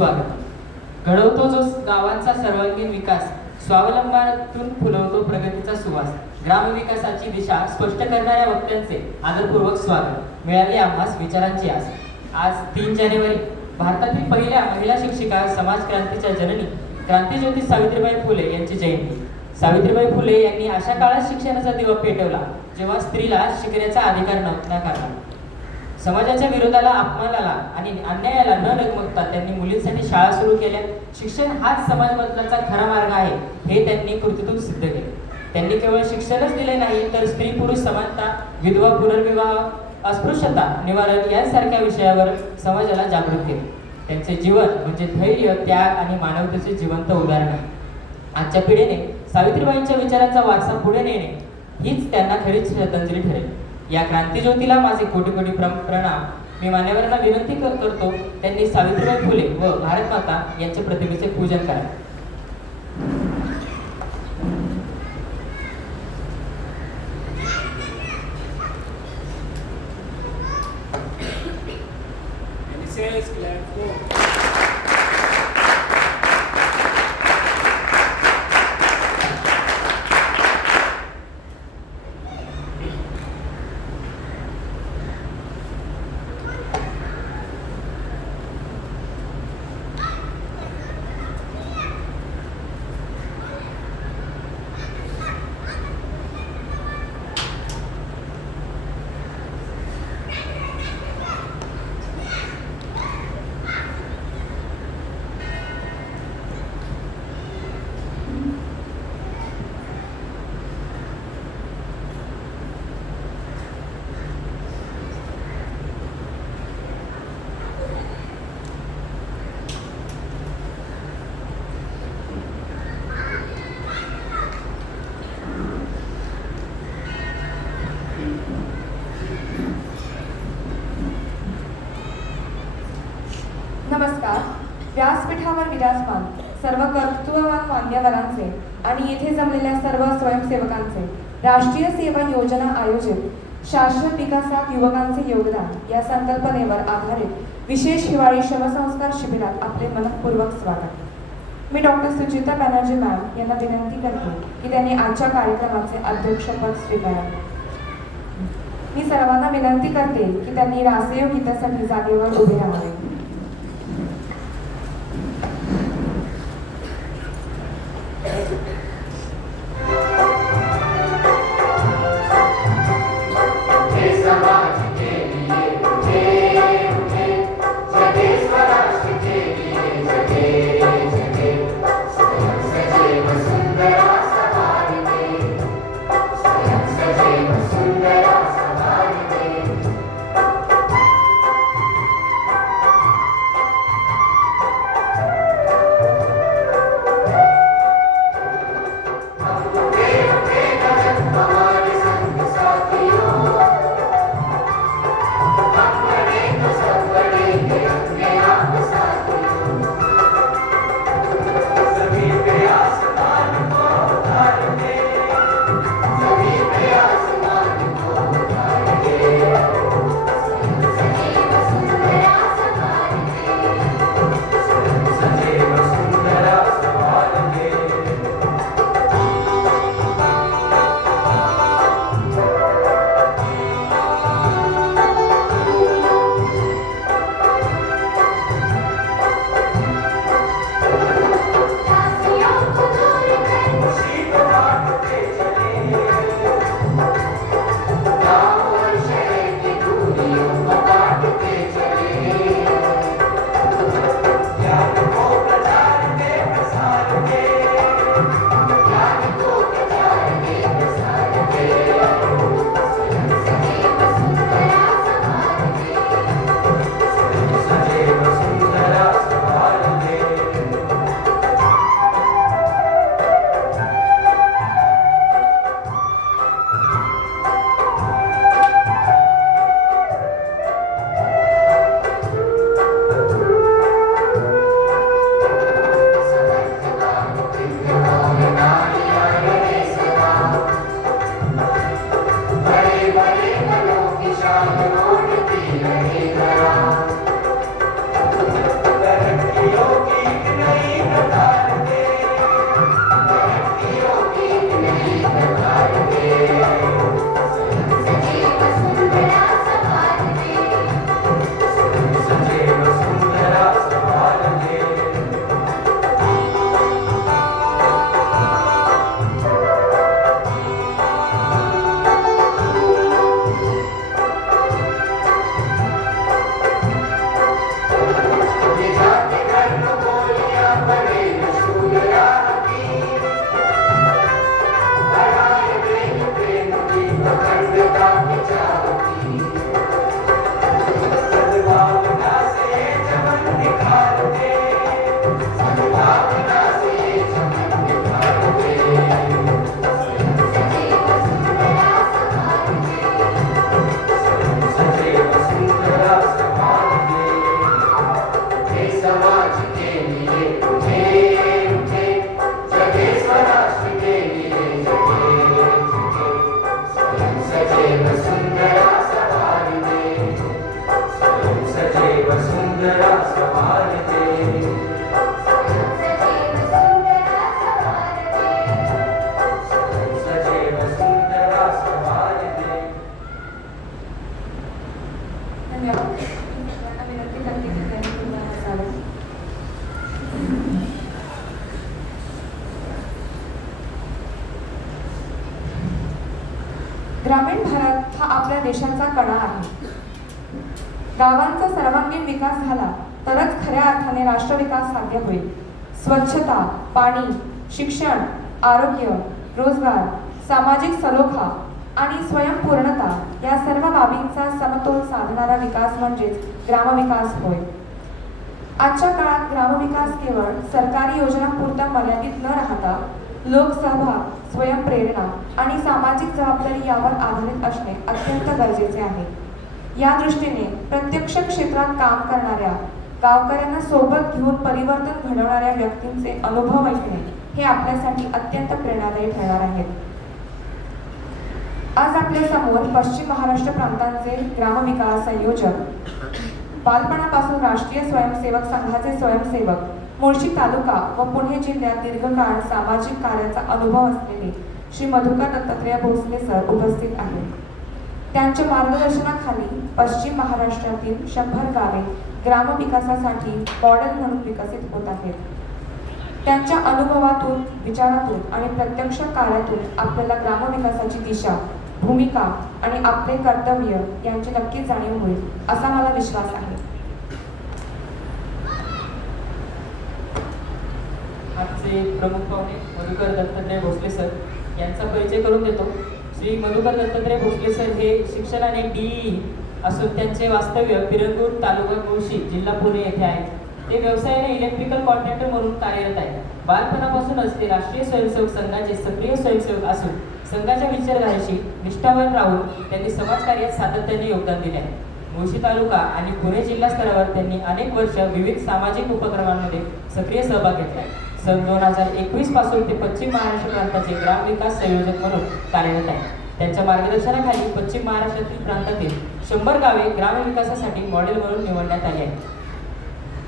स्वागत घडवतो जो गावांचा सर्वांगीण विकास, स्वावलंबनातून फुलवतो प्रगतीचा सुवास, ग्रामविकासाची दिशा स्पष्ट करणाऱ्या वक्त्यांचे आदरपूर्वक स्वागत. मिळाली आम्हास विचारांची आस. आज 3 जानेवारी भारतातील पहिल्या महिला शिक्षिका, समाज क्रांतीच्या जननी क्रांतीज्योती सावित्रीबाई फुले यांची जयंती. सावित्रीबाई फुले यांनी अशा काळात शिक्षणाचा दिवा पेटवला जेव्हा स्त्रीला शिकण्याचा अधिकार नाकारला. समाजाच्या विरोधाला, अपमानाला आणि अन्यायाला न डगमगता त्यांनी मुलींसाठी शाळा सुरू केल्या. शिक्षण हाच समाज बदलाचा खरा मार्ग आहे हे त्यांनी कृतीतून सिद्ध केले. त्यांनी केवळ शिक्षणच दिले नाही तर स्त्री पुरुष समानता, विधवा पुनर्विवाह, अस्पृश्यता निवारण यांसारख्या विषयावर समाजाला जागृत केले. त्यांचे जीवन म्हणजे धैर्य, त्याग आणि मानवतेचे जिवंत उदाहरण आहे. आजच्या पिढीने सावित्रीबाईंच्या विचारांचा वारसा पुढे नेणे हीच त्यांना खरीच श्रद्धांजली ठरेल. या क्रांतीज्योतीला माझे कोटी कोटी प्रणाम. मी मान्यवरांना विनंती करतो त्यांनी सावित्रीबाई फुले व भारत माता यांच्या प्रतिमेचे पूजन करावे. नमस्कार. व्यासपीठावर विराजमान सर्व कर्तृत्ववान मान्यवरांचे आणि येथे जमलेल्या सर्व स्वयंसेवकांचे, राष्ट्रीय सेवा योजना आयोजित शाश्वत विकासात युवकांचे योगदान या संकल्पनेवर आधारित विशेष हिवाळी शवसंस्कार शिबिरात आपले मनःपूर्वक स्वागत. मी डॉक्टर सुचिता बॅनर्जी मॅम यांना विनंती करते की त्यांनी आजच्या कार्यक्रमाचे अध्यक्षपद स्वीकारावे. मी सर्वांना विनंती करते की त्यांनी रासयोग हितासाठी जागेवर उभे राहावे. ग्रामीण भारत हा आपल्या देशाचा कणा आहे. गावांचा सर्वांगीण विकास झाला तरच खऱ्या अर्थाने राष्ट्रविकास साध्य होईल. स्वच्छता, पाणी, शिक्षण, आरोग्य, रोजगार, सामाजिक सलोखा आणि स्वयंपूर्णता या सर्व बाबींचा समतोल साधणारा विकास म्हणजेच ग्रामविकास होय. आजच्या काळात ग्रामविकास केवळ सरकारी योजनांपुरता मर्यादित न राहता लोकसहभाग, स्वयंप्रेरणा आणि सामाजिक जबाबदारी यावर आधारित असणे अत्यंत गरजेचे आहे. या दृष्टीने प्रत्यक्ष क्षेत्रात काम करणाऱ्या गावकऱ्यांना सोबत घेऊन परिवर्तन घडवणाऱ्या व्यक्तींचे अनुभव ऐकणे हे आपल्यासाठी अत्यंत प्रेरणादायी ठरणार आहेत. आज आपल्या समोर पश्चिम महाराष्ट्र प्रांतांचे ग्रामविकास संयोजक, बालपणापासून राष्ट्रीय स्वयंसेवक संघाचे स्वयंसेवक, मुळशी तालुका व पुणे जिल्ह्यात दीर्घकाळ सामाजिक कार्याचा अनुभव असलेले श्री मधुकर दत्तात्रय भोसले सर उपस्थित आहेत. त्यांच्या मार्गदर्शनाखाली पश्चिम महाराष्ट्रातील 100 गावे ग्रामविकासासाठी मॉडेल म्हणून विकसित होत आहेत. त्यांच्या अनुभवातून, विचारातून आणि प्रत्यक्ष कार्यातून आपल्याला ग्रामविकासाची दिशा, भूमिका आणि आपले कर्तव्य यांची नक्कीच जाणीव होईल असा मला विश्वास आहे. आजचे प्रमुख पाहुणे मधुकर दत्तात्रय भोसले सर यांचा परिचय करून देतो. श्री मधुकर दत्तात्रय भोसले सर हे शिक्षणाने DE असून त्यांचे वास्तव्य पिरंगूर, तालुका मुळशी, जिल्हा पुणे येथे आहे. ते व्यवसायाने इलेक्ट्रिकल कॉन्ट्रॅक्टर म्हणून कार्यरत आहे. बालपणापासूनच ते राष्ट्रीय स्वयंसेवक संघाचे सक्रिय स्वयंसेवक असून संघाच्या विचारधारेशी निष्ठावान राहून त्यांनी समाजकार्यात सातत्याने योगदान दिले आहे. मुळशी तालुका आणि पुणे जिल्हा स्तरावर त्यांनी अनेक वर्ष विविध सामाजिक उपक्रमांमध्ये सक्रिय सहभाग घेतला आहे. सन 2021 पासून ते पश्चिम महाराष्ट्र प्रांताचे ग्रामविकास संयोजक म्हणून कार्यरत आहे. त्यांच्या मार्गदर्शनाखाली पश्चिम महाराष्ट्रातील प्रांतातील 100 गावे ग्रामविकासासाठी मॉडेल म्हणून निवडण्यात आली आहेत.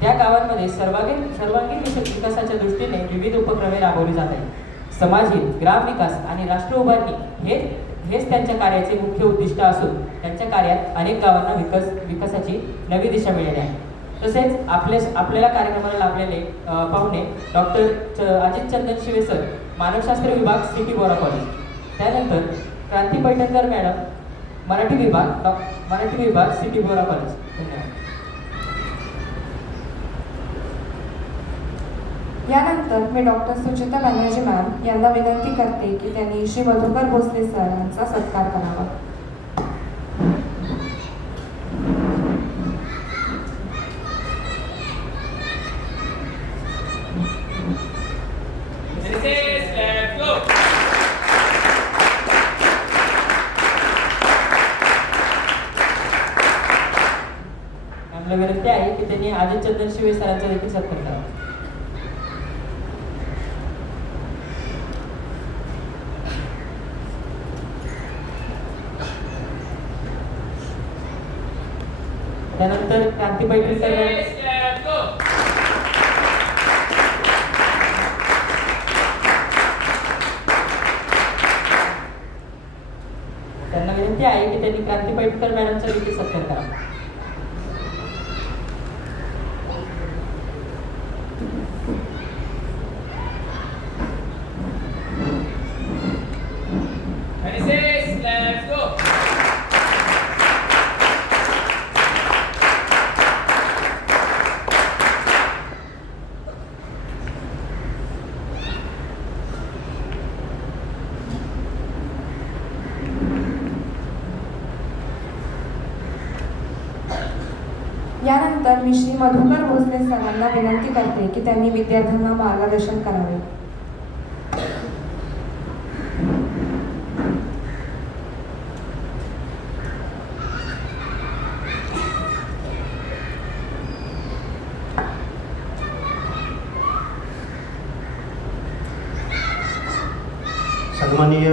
त्या गावांमध्ये सर्वांगीण विकासाच्या दृष्टीने विविध उपक्रमे राबवली जात आहेत. समाजहित, ग्रामविकास आणि राष्ट्र उभारणी हेच त्यांच्या कार्याचे मुख्य उद्दिष्ट असून त्यांच्या कार्यात अनेक गावांना विकासाची नवी दिशा मिळाली आहे. तसेच आपल्याला कार्यक्रमाला लाभलेले पाहुणे डॉक्टर अजित चंदन शिवे सर, मानवशास्त्र विभाग, सिटी बोरा कॉलेज. त्यानंतर क्रांती पैठणकर मॅडम, मराठी विभाग, सिटी बोरा कॉलेज. धन्यवाद. यानंतर मी डॉक्टर सुचिता बॅनर्जी मॅम यांना विनंती करते की त्यांनी श्री मधुकर भोसले सर यांचा सत्कार करावा. आम्हाला विनंती आहे की त्यांनी अजित चंदन शिवे सरांचा देखील सत्कार करावा. त्यानंतर क्रांती पैठणकर त्यांना विनंती आहे की त्यांनी क्रांती पैठणकर मॅडमचा देखील सत्कार करावा. यानंतर मी श्री मधुकर भोसले सरांना विनंती करते की त्यांनी विद्यार्थ्यांना मार्गदर्शन करावे. सन्माननीय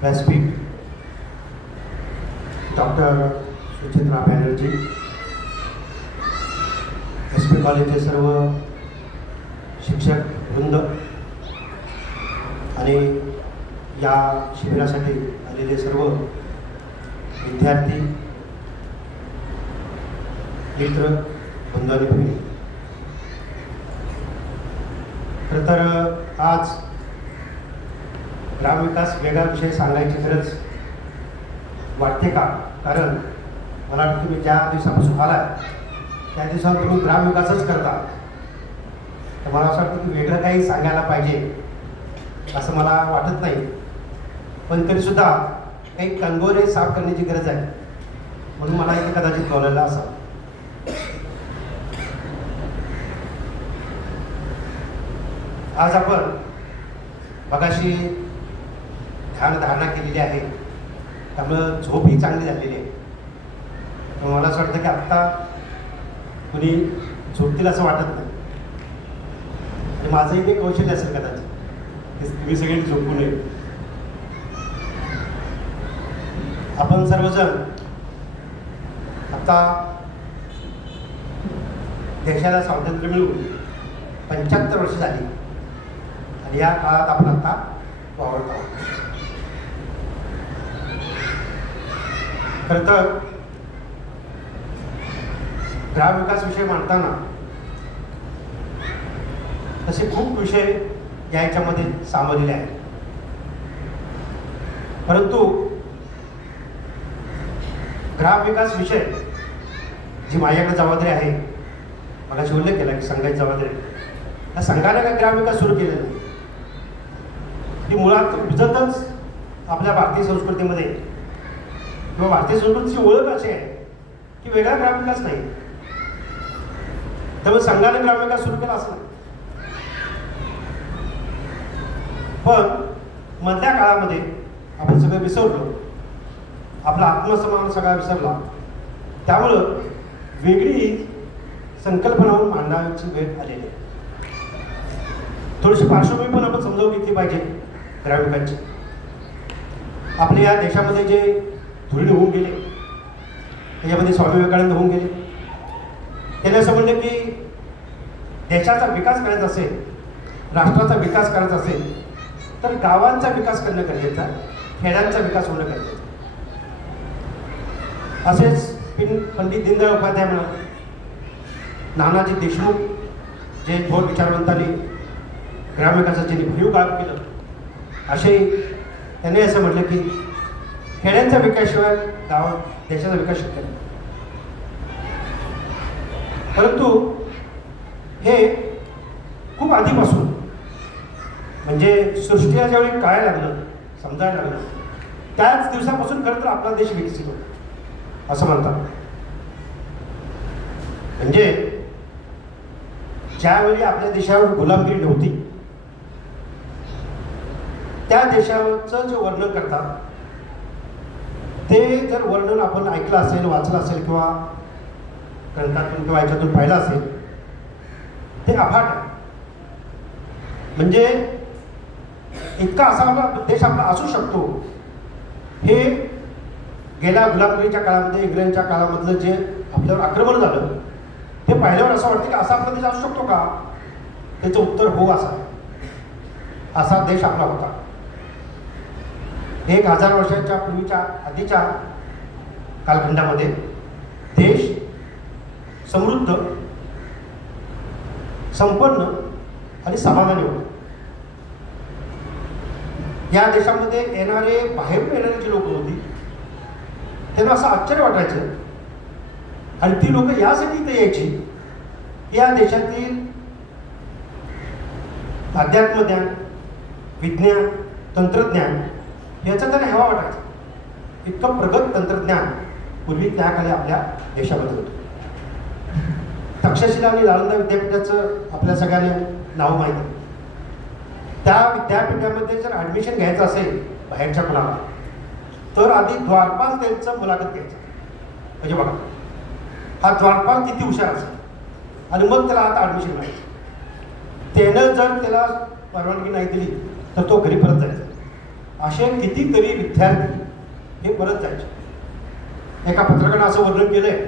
व्यासपीठ डॉक्टर सुचित्रा बॅनर्जी, SP कॉलेजचे सर्व शिक्षक वृंद आणि या शिबिरासाठी आलेले सर्व विद्यार्थी मित्र, बंधू आणि भगिनी, खरं तर आज ग्रामविकास वेगळा विषय सांगायची गरज वाटते का? कारण मला वाटतं तुम्ही ज्या दिवसापासून आलाय त्या दिवसावर तुम्ही ग्रामविकासच करता, तर मला असं वाटतं की वेगळं काही सांगायला पाहिजे असं मला वाटत नाही. पण तरीसुद्धा काही कंगोरे साफ करण्याची गरज आहे, म्हणून मला इथे कदाचित बोलायला असावं. आज आपण मगाशी ध्यानधारणा केलेली आहे, त्यामुळं झोप ही चांगली झालेली आहे. तर मला असं वाटतं की आत्ता कुणी झोपतील असं वाटत नाही. आणि माझंही ते कौशल्य असेल कदाचित की तुम्ही सगळे झोपू नये. आपण सर्वजण आता देशाला स्वातंत्र्य मिळून 75 वर्ष झाली आणि या काळात आपण आता वावरत आहोत. खरं तर ग्रामविकास विषय मांडताना तसे खूप विषय या ह्याच्यामध्ये सामावलेले आहेत, परंतु ग्रामविकास विषय जी माझ्याकडे जबाबदारी आहे, मला उल्लेख केला की संघाची जबाबदारी, त्या संघाने काय ग्रामविकास सुरू केलेला नाही. ही मुळात उजतच आपल्या भारतीय संस्कृतीमध्ये किंवा भारतीय संस्कृतीची ओळख अशी आहे की वेगळा ग्रामविकास नाही. त्यामुळे संघाने ग्रामविकास सुरू केला असं नाही. पण मधल्या काळामध्ये आपण सगळं विसरलो, आपला आत्मसन्मान सगळा विसरला. त्यामुळं वेगळी संकल्पना मांडण्याची वेळ आलेली आहे. थोडीशी पार्श्वभूमी पण आपण समजावून घेतली पाहिजे ग्रामविकासची. आपल्या या देशामध्ये जे धुरीण होऊन गेले, त्याच्यामध्ये स्वामी विवेकानंद होऊन गेले. त्यांनी असं म्हणलं की देशाचा विकास करायचा असेल, राष्ट्राचा विकास करायचा असेल तर गावांचा विकास करणं गरजेचं आहे, खेड्यांचा विकास होणं गरजेचं आहे. असेच पंडित दीनदयाळ उपाध्याय म्हणाले, नानाजी देशमुख जे थोर विचारवंतांनी ग्रामविकासाचे भरीव काम केलं, असे त्यांनी असं म्हटलं की खेड्यांचा विकासशिवाय देशाचा विकास शक्य नाही. परंतु हे खूप आधीपासून, म्हणजे सृष्टीला ज्यावेळी कळायला लागलं, समजायला लागलं, त्याच दिवसापासून खरं तर आपला देश विकसित होता असं म्हणतात. म्हणजे ज्यावेळी आपल्या देशावर गुलामगिरी नव्हती, त्या देशाचं जे वर्णन करतात ते जर वर्णन आपण ऐकलं असेल, वाचलं असेल किंवा ग्रंथातून किंवा याच्यातून पाहिलं असेल, ते अफाट आहे. म्हणजे इतका असा आपला देश आपला असू शकतो, हे गेल्या गुलामगिरीच्या काळामध्ये इंग्लंडच्या काळामधलं जे आपल्यावर आक्रमण झालं ते पाहिल्यावर असं वाटतं की असा आपला देश असू शकतो का? त्याचं उत्तर हो, असा देश आपला होता. 1000 वर्षांच्या पूर्वीच्या आधीच्या कालखंडामध्ये देश समृद्ध, संपन्न आणि समाधानी होता. या देशामध्ये येणारे, बाहेरून येणारी जी लोक होती त्यांना असं आश्चर्य वाटायचं, आणि ती लोक यासाठी इथे यायची की या देशातील अध्यात्मज्ञान, विज्ञान, तंत्रज्ञान याचा त्यांना हेवा वाटायचा. इतकं प्रगत तंत्रज्ञान पूर्वी त्या काळी आपल्या देशामध्ये होतं. तक्षशिला आणि नालंदा विद्यापीठाचं आपल्या सगळ्यांना नाव माहीत आहे. त्या विद्यापीठामध्ये जर ॲडमिशन घ्यायचं असेल बाहेरच्या मुलाला, तर आधी द्वारपाल त्यांचं मुलाखत घ्यायचं. म्हणजे बघा, हा द्वारपाल किती हुशार असेल, आणि मग त्याला आता ॲडमिशन मिळायचं. त्यानं जर त्याला परवानगी नाही दिली तर तो घरी परत जायचा. असे कितीतरी विद्यार्थी हे परत जायचे. एका पत्रकारानं असं वर्णन केलं आहे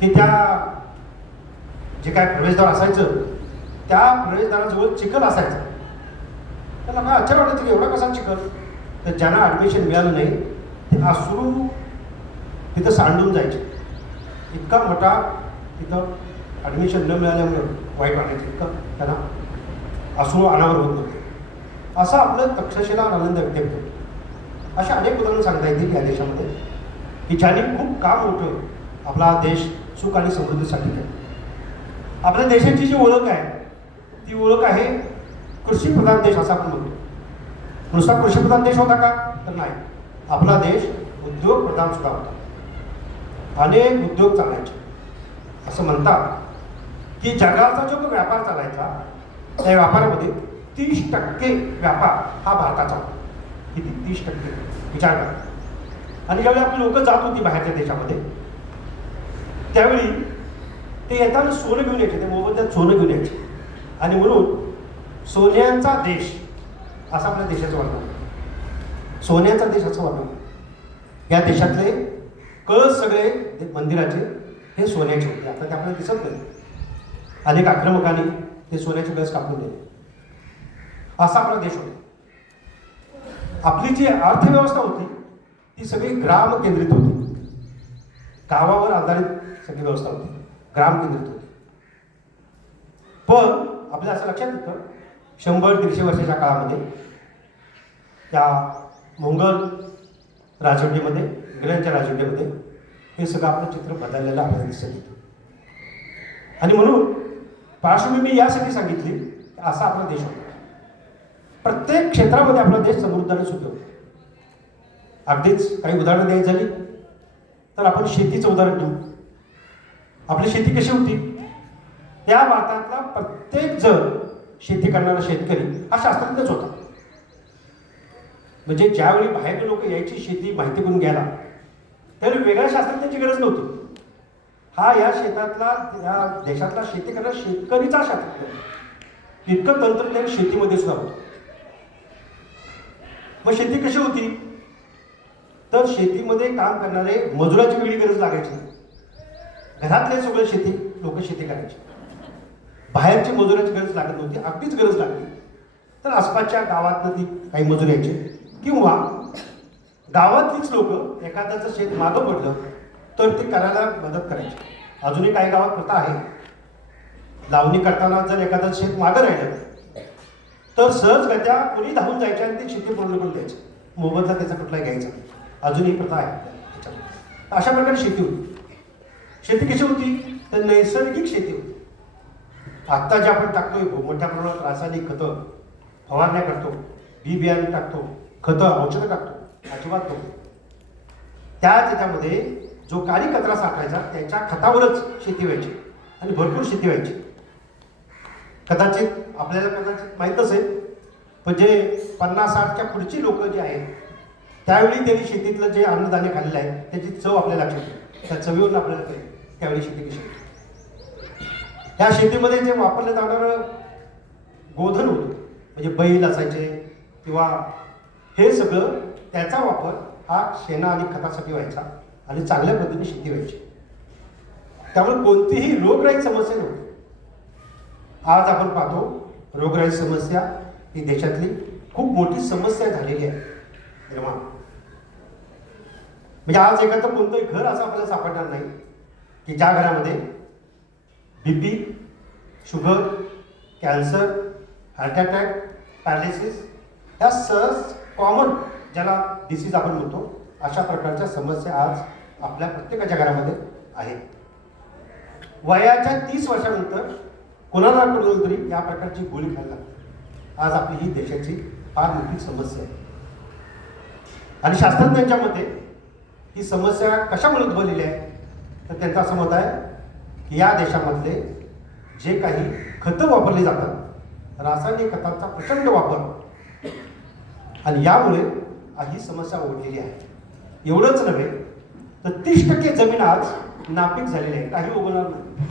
की त्या जे काय प्रवेशद्वार असायचं त्या प्रवेशद्वाराजवळ चिखल असायचं. त्याला काय आश्चर्य वाटायचं की एवढा कसा चिखल? तर ज्यांना ॲडमिशन मिळालं नाही ते अश्रू तिथं सांडून जायचे. इतका मोठा तिथं ॲडमिशन न मिळाल्यामुळे वाईट वाटायचं, इतकं त्यांना अश्रू अनावर होत नव्हते. असं आपलं तक्षशिला नालंदा विद्यापीठ. अशा अनेक उदाहरणं सांगता येतील या देशामध्ये की ज्यांनी खूप काम मोठं आपला देश सुख आणि समृद्धीसाठी केलं. आपल्या देशाची जी ओळख आहे ती ओळख आहे कृषीप्रधान देश असं आपण म्हणतो. नुसता कृषीप्रधान देश होता का? तर नाही. आपला देश उद्योगप्रधान सुद्धा होता. अनेक उद्योग चालायचे. असं म्हणतात की जगाचा जो तो व्यापार चालायचा त्या व्यापारामध्ये 30% व्यापार हा भारताचा होता. किती? 30%. विचार करा. आणि ज्यावेळी आपली लोक जात होती बाहेरच्या देशामध्ये त्यावेळी ते येताना सोनं घेऊन यायचे. ते मोबदल्यात सोनं घेऊन यायचे. आणि म्हणून सोन्याचा देश असं आपल्या देशाचं वर्णन. सोन्याचा देश असं वर्णन. या देशातले कळस सगळे मंदिराचे हे सोन्याचे होते. आता ते आपल्याला दिसत नाही. अनेक आक्रमकांनी ते सोन्याचे कळस कापून दिले. असा आपला देश होता. आपली जी अर्थव्यवस्था होती ती सगळी ग्राम केंद्रित होती. गावावर आधारित सगळी व्यवस्था होती. ग्राम केंद्रित होती. पण आपल्या असं लक्षात येतं 100-150 वर्षाच्या काळामध्ये त्या मोंगल राजवटीमध्ये इंग्रजांच्या राजवटीमध्ये हे सगळं आपलं चित्र बदललेलं आपल्याला दिसत येतं. आणि म्हणून पार्श्वभूमी मी यासाठी सांगितली की असा आपला देश होता. प्रत्येक क्षेत्रामध्ये आपला देश समृद्ध आणि सुखी होता. अगदीच काही उदाहरणं द्यायची झाली तर आपण शेतीचं उदाहरण घेऊ. आपली शेती कशी होती? त्या भारतातला प्रत्येक जण शेती करणारा शेतकरी हा शास्त्रज्ञच होता. म्हणजे ज्यावेळी बाहेर लोक यायची शेती माहिती करून घ्यायला त्यावेळी वेगळ्या शास्त्रज्ञाची गरज नव्हती. हा या शेतातला या देशातला शेती करणारा शेतकरीचा शास्त्रज्ञ. इतकं तंत्रज्ञान शेतीमध्ये सुद्धा होतं. मग शेती कशी होती? तर शेतीमध्ये काम करणारे मजुराची वेगळी गरज लागायची. घरातले सगळे शेती लोक शेती करायची. बाहेरची मजुराची गरज लागत नव्हती. अगदीच गरज लागली तर आसपासच्या गावातनं ती काही मजूर यायचे किंवा गावातलीच लोक एखाद्याचं शेत मागं पडलं तर ते करायला मदत करायची. अजूनही काही गावात प्रथा आहे. लावणी करताना जर एखादं शेत मागं राहिलं तर सहजगत्या कोणी धावून जायच्या आणि ते शेती पूर्ण करून द्यायचे. मोबदला त्याचा कुठलाही घ्यायचा. अजूनही प्रथा आहे त्याच्यामध्ये. अशा प्रकारे शेती होती. शेती कशी होती? तर नैसर्गिक शेती होती. आत्ता जे आपण टाकतोय मोठ्या प्रमाणात रासायनिक खतं फवारण्या करतो, बी बियाणे टाकतो, खतं औषधं टाकतो, अजिबात नको. त्याच्यामध्ये जो काळी कचरा साठायचा त्याच्या खतावरच शेती व्हायची आणि भरपूर शेती व्हायची. कदाचित आपल्याला माहीत असेल पण जे 50-60च्या पुढची लोक जे आहेत त्यावेळी त्यांनी शेतीतलं जे अन्नधान्य खाल्लेलं आहे त्याची चव आपल्याला लक्षात येते. त्या चवीवरून आपल्याला कळेल त्यावेळी शेती कशी होती. ह्या शेतीमध्ये जे वापरलं जाणारं गोधन होतं म्हणजे बैल असायचे किंवा हे सगळं त्याचा वापर हा शेणा आणि खतासाठी व्हायचा आणि चांगल्या पद्धतीने शेती व्हायची. त्यामुळे कोणतीही रोगराई समस्या नव्हती. आज आपण पाहतो रोगराई समस्या ही देशातली खूप मोठी समस्या झालेली आहे निर्माण. म्हणजे आज एखादं कोणतंही घर असं आपल्याला सापडणार नाही की ज्या घरामध्ये BP, sugar, cancer, heart attack, paralysis ह्या सहज कॉमन ज्याला डिसीज आपण म्हणतो अशा प्रकारच्या समस्या आज आपल्या प्रत्येकाच्या घरामध्ये आहेत. वयाच्या 30 वर्षानंतर कोणाला कळलं तरी या प्रकारची गोळी खायला लागते. आज आपली ही देशाची फार मोठी समस्या आहे. आणि शास्त्रज्ञांच्या मते ही समस्या कशामुळे उद्भवलेली आहे तर त्यांचं असं मत आहे की या देशामधले जे काही खतं वापरली जातात रासायनिक खतांचा प्रचंड वापर आणि यामुळे ही समस्या ओढलेली आहे. एवढंच नव्हे तर 30% जमीन आज नापीक झालेली आहे. काही उगवणार नाही.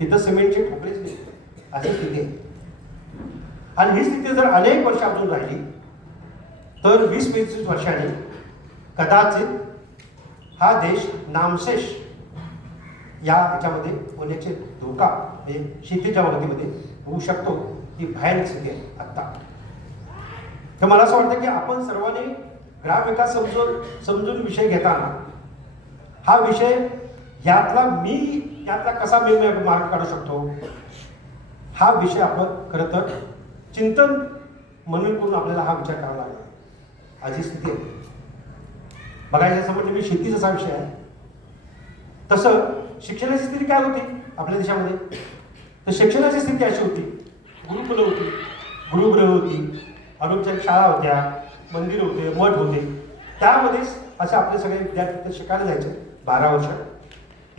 तिथं सिमेंटचे ठोकळेच नाही अशी स्थिती आहे. आणि ही स्थिती जर अनेक वर्ष अजून राहिली तर 20-25 वर्षांनी कदाचित हा देश नामशेष या ह्याच्यामध्ये होण्याचे धोका म्हणजे शेतीच्या बाबतीमध्ये होऊ शकतो. ही भयानक स्थिती आहे आत्ता. तर मला असं वाटतं की आपण सर्वांनी ग्रामविकास समजून विषय घेताना हा विषय यातला कसा मार्ग काढू शकतो हा विषय आपण खरं तर चिंतन म्हणून करून आपल्याला हा विचार करावा लागला. आज ही स्थिती आहे बघायचं असं म्हणजे मी शेतीचा विषय आहे. तसं शिक्षणाची स्थिती काय होती आपल्या देशामध्ये? तर शिक्षणाची स्थिती अशी होती, गुरुकुलं होती, गुरुगृह होती, अनौपचारिक शाळा होत्या, मंदिर होते, मठ होते. त्यामध्येच असे आपले सगळे विद्यार्थी तिथे शिकायला जायचे 12 वर्ष.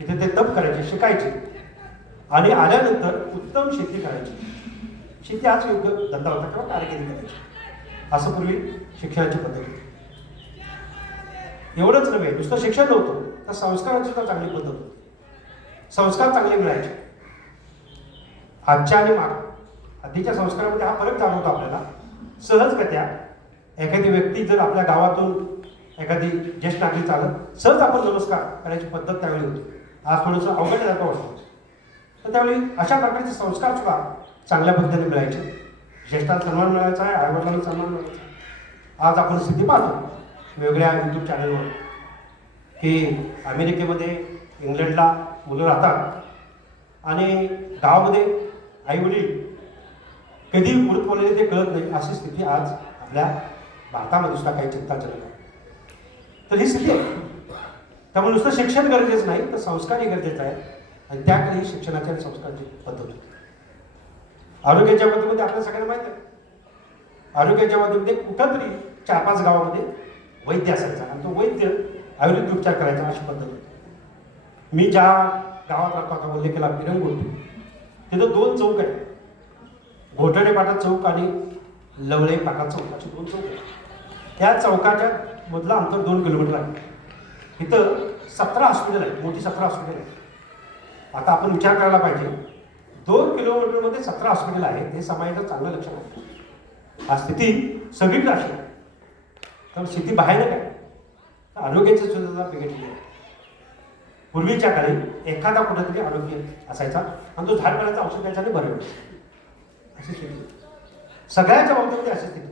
तिथे ते तप करायचे, शिकायचे आणि आल्यानंतर उत्तम शेती करायची. शेती हाच योग्य धंदा होता किंवा कारकिर्दी करायची. असं पूर्वी शिक्षणाची पद्धत होती. एवढंच नव्हे, नुसतं शिक्षण नव्हतं, तर संस्काराची सुद्धा चांगली पद्धत होती. संस्कार चांगले मिळायचे. आजच्या आणि आधीच्या संस्कारामध्ये हा फरक जाणवतो आपल्याला. सहजगत्या एखादी व्यक्ती जर आपल्या गावातून एखादी ज्येष्ठ नागरिक चालत, सहज आपण नमस्कार करायची पद्धत त्यावेळी होती. आज थोडंसं अवघड जातं वाटतं. तर त्यावेळी अशा प्रकारचे संस्कार सुद्धा चांगल्या पद्धतीने मिळायचे. ज्येष्ठांना सन्मान मिळायचा आहे, आईवडिलांना सन्मान मिळायचा आहे. आज आपण स्थिती पाहतो वेगळ्या यूट्यूब चॅनलवर की अमेरिकेमध्ये, इंग्लंडला मुलं राहतात आणि गावामध्ये आईवडील कधी उडत बोलले ते कळत नाही. अशी स्थिती आज आपल्या भारतामध्ये सुद्धा काही चिंताजनक आहे. तर ही स्थिती आहे. त्यामुळे नुसतं शिक्षण गरजेचं नाही, तर संस्कारही गरजेचं आहे. आणि त्याकडे ही शिक्षणाच्या आणि संस्काराची पद्धत होती. आरोग्याच्या बाबतीमध्ये आपल्या सगळ्यांना माहिती आहे, आरोग्याच्या बाबतीमध्ये कुठंतरी 4-5 गावामध्ये वैद्य असायचा आणि तो वैद्य आयुर्वेदिक उपचार करायचा, अशी पद्धत होती. मी ज्या गावात राहतो आता उल्लेखेला पिरंगुट, तिथं 2 चौक आहेत. घोटणे पाटा चौक आणि लवळे पाटा चौक अशी 2 चौक आहेत. त्या चौकाच्या मधलं अंतर 2 किलोमीटर आहे. इथं 17 हॉस्पिटल आहेत, मोठी 17 हॉस्पिटल आहेत. आता आपण विचार करायला पाहिजे, 2 किलोमीटरमध्ये 17 हॉस्पिटल आहेत, हे समाजाचं चांगलं लक्षण आहे. हा स्थिती सगळीकडे अशी आहे. तर स्थिती बाहेर काय, आरोग्याची सुद्धा बिघडली आहे. पूर्वीच्या काळी एखादा कुठेतरी आरोग्य असायचा आणि तो झाडपाल्याचं औषध द्यायचा आणि बरं व्हायचं, अशी स्थिती. सगळ्याच्या बाबतीमध्ये अशी स्थिती.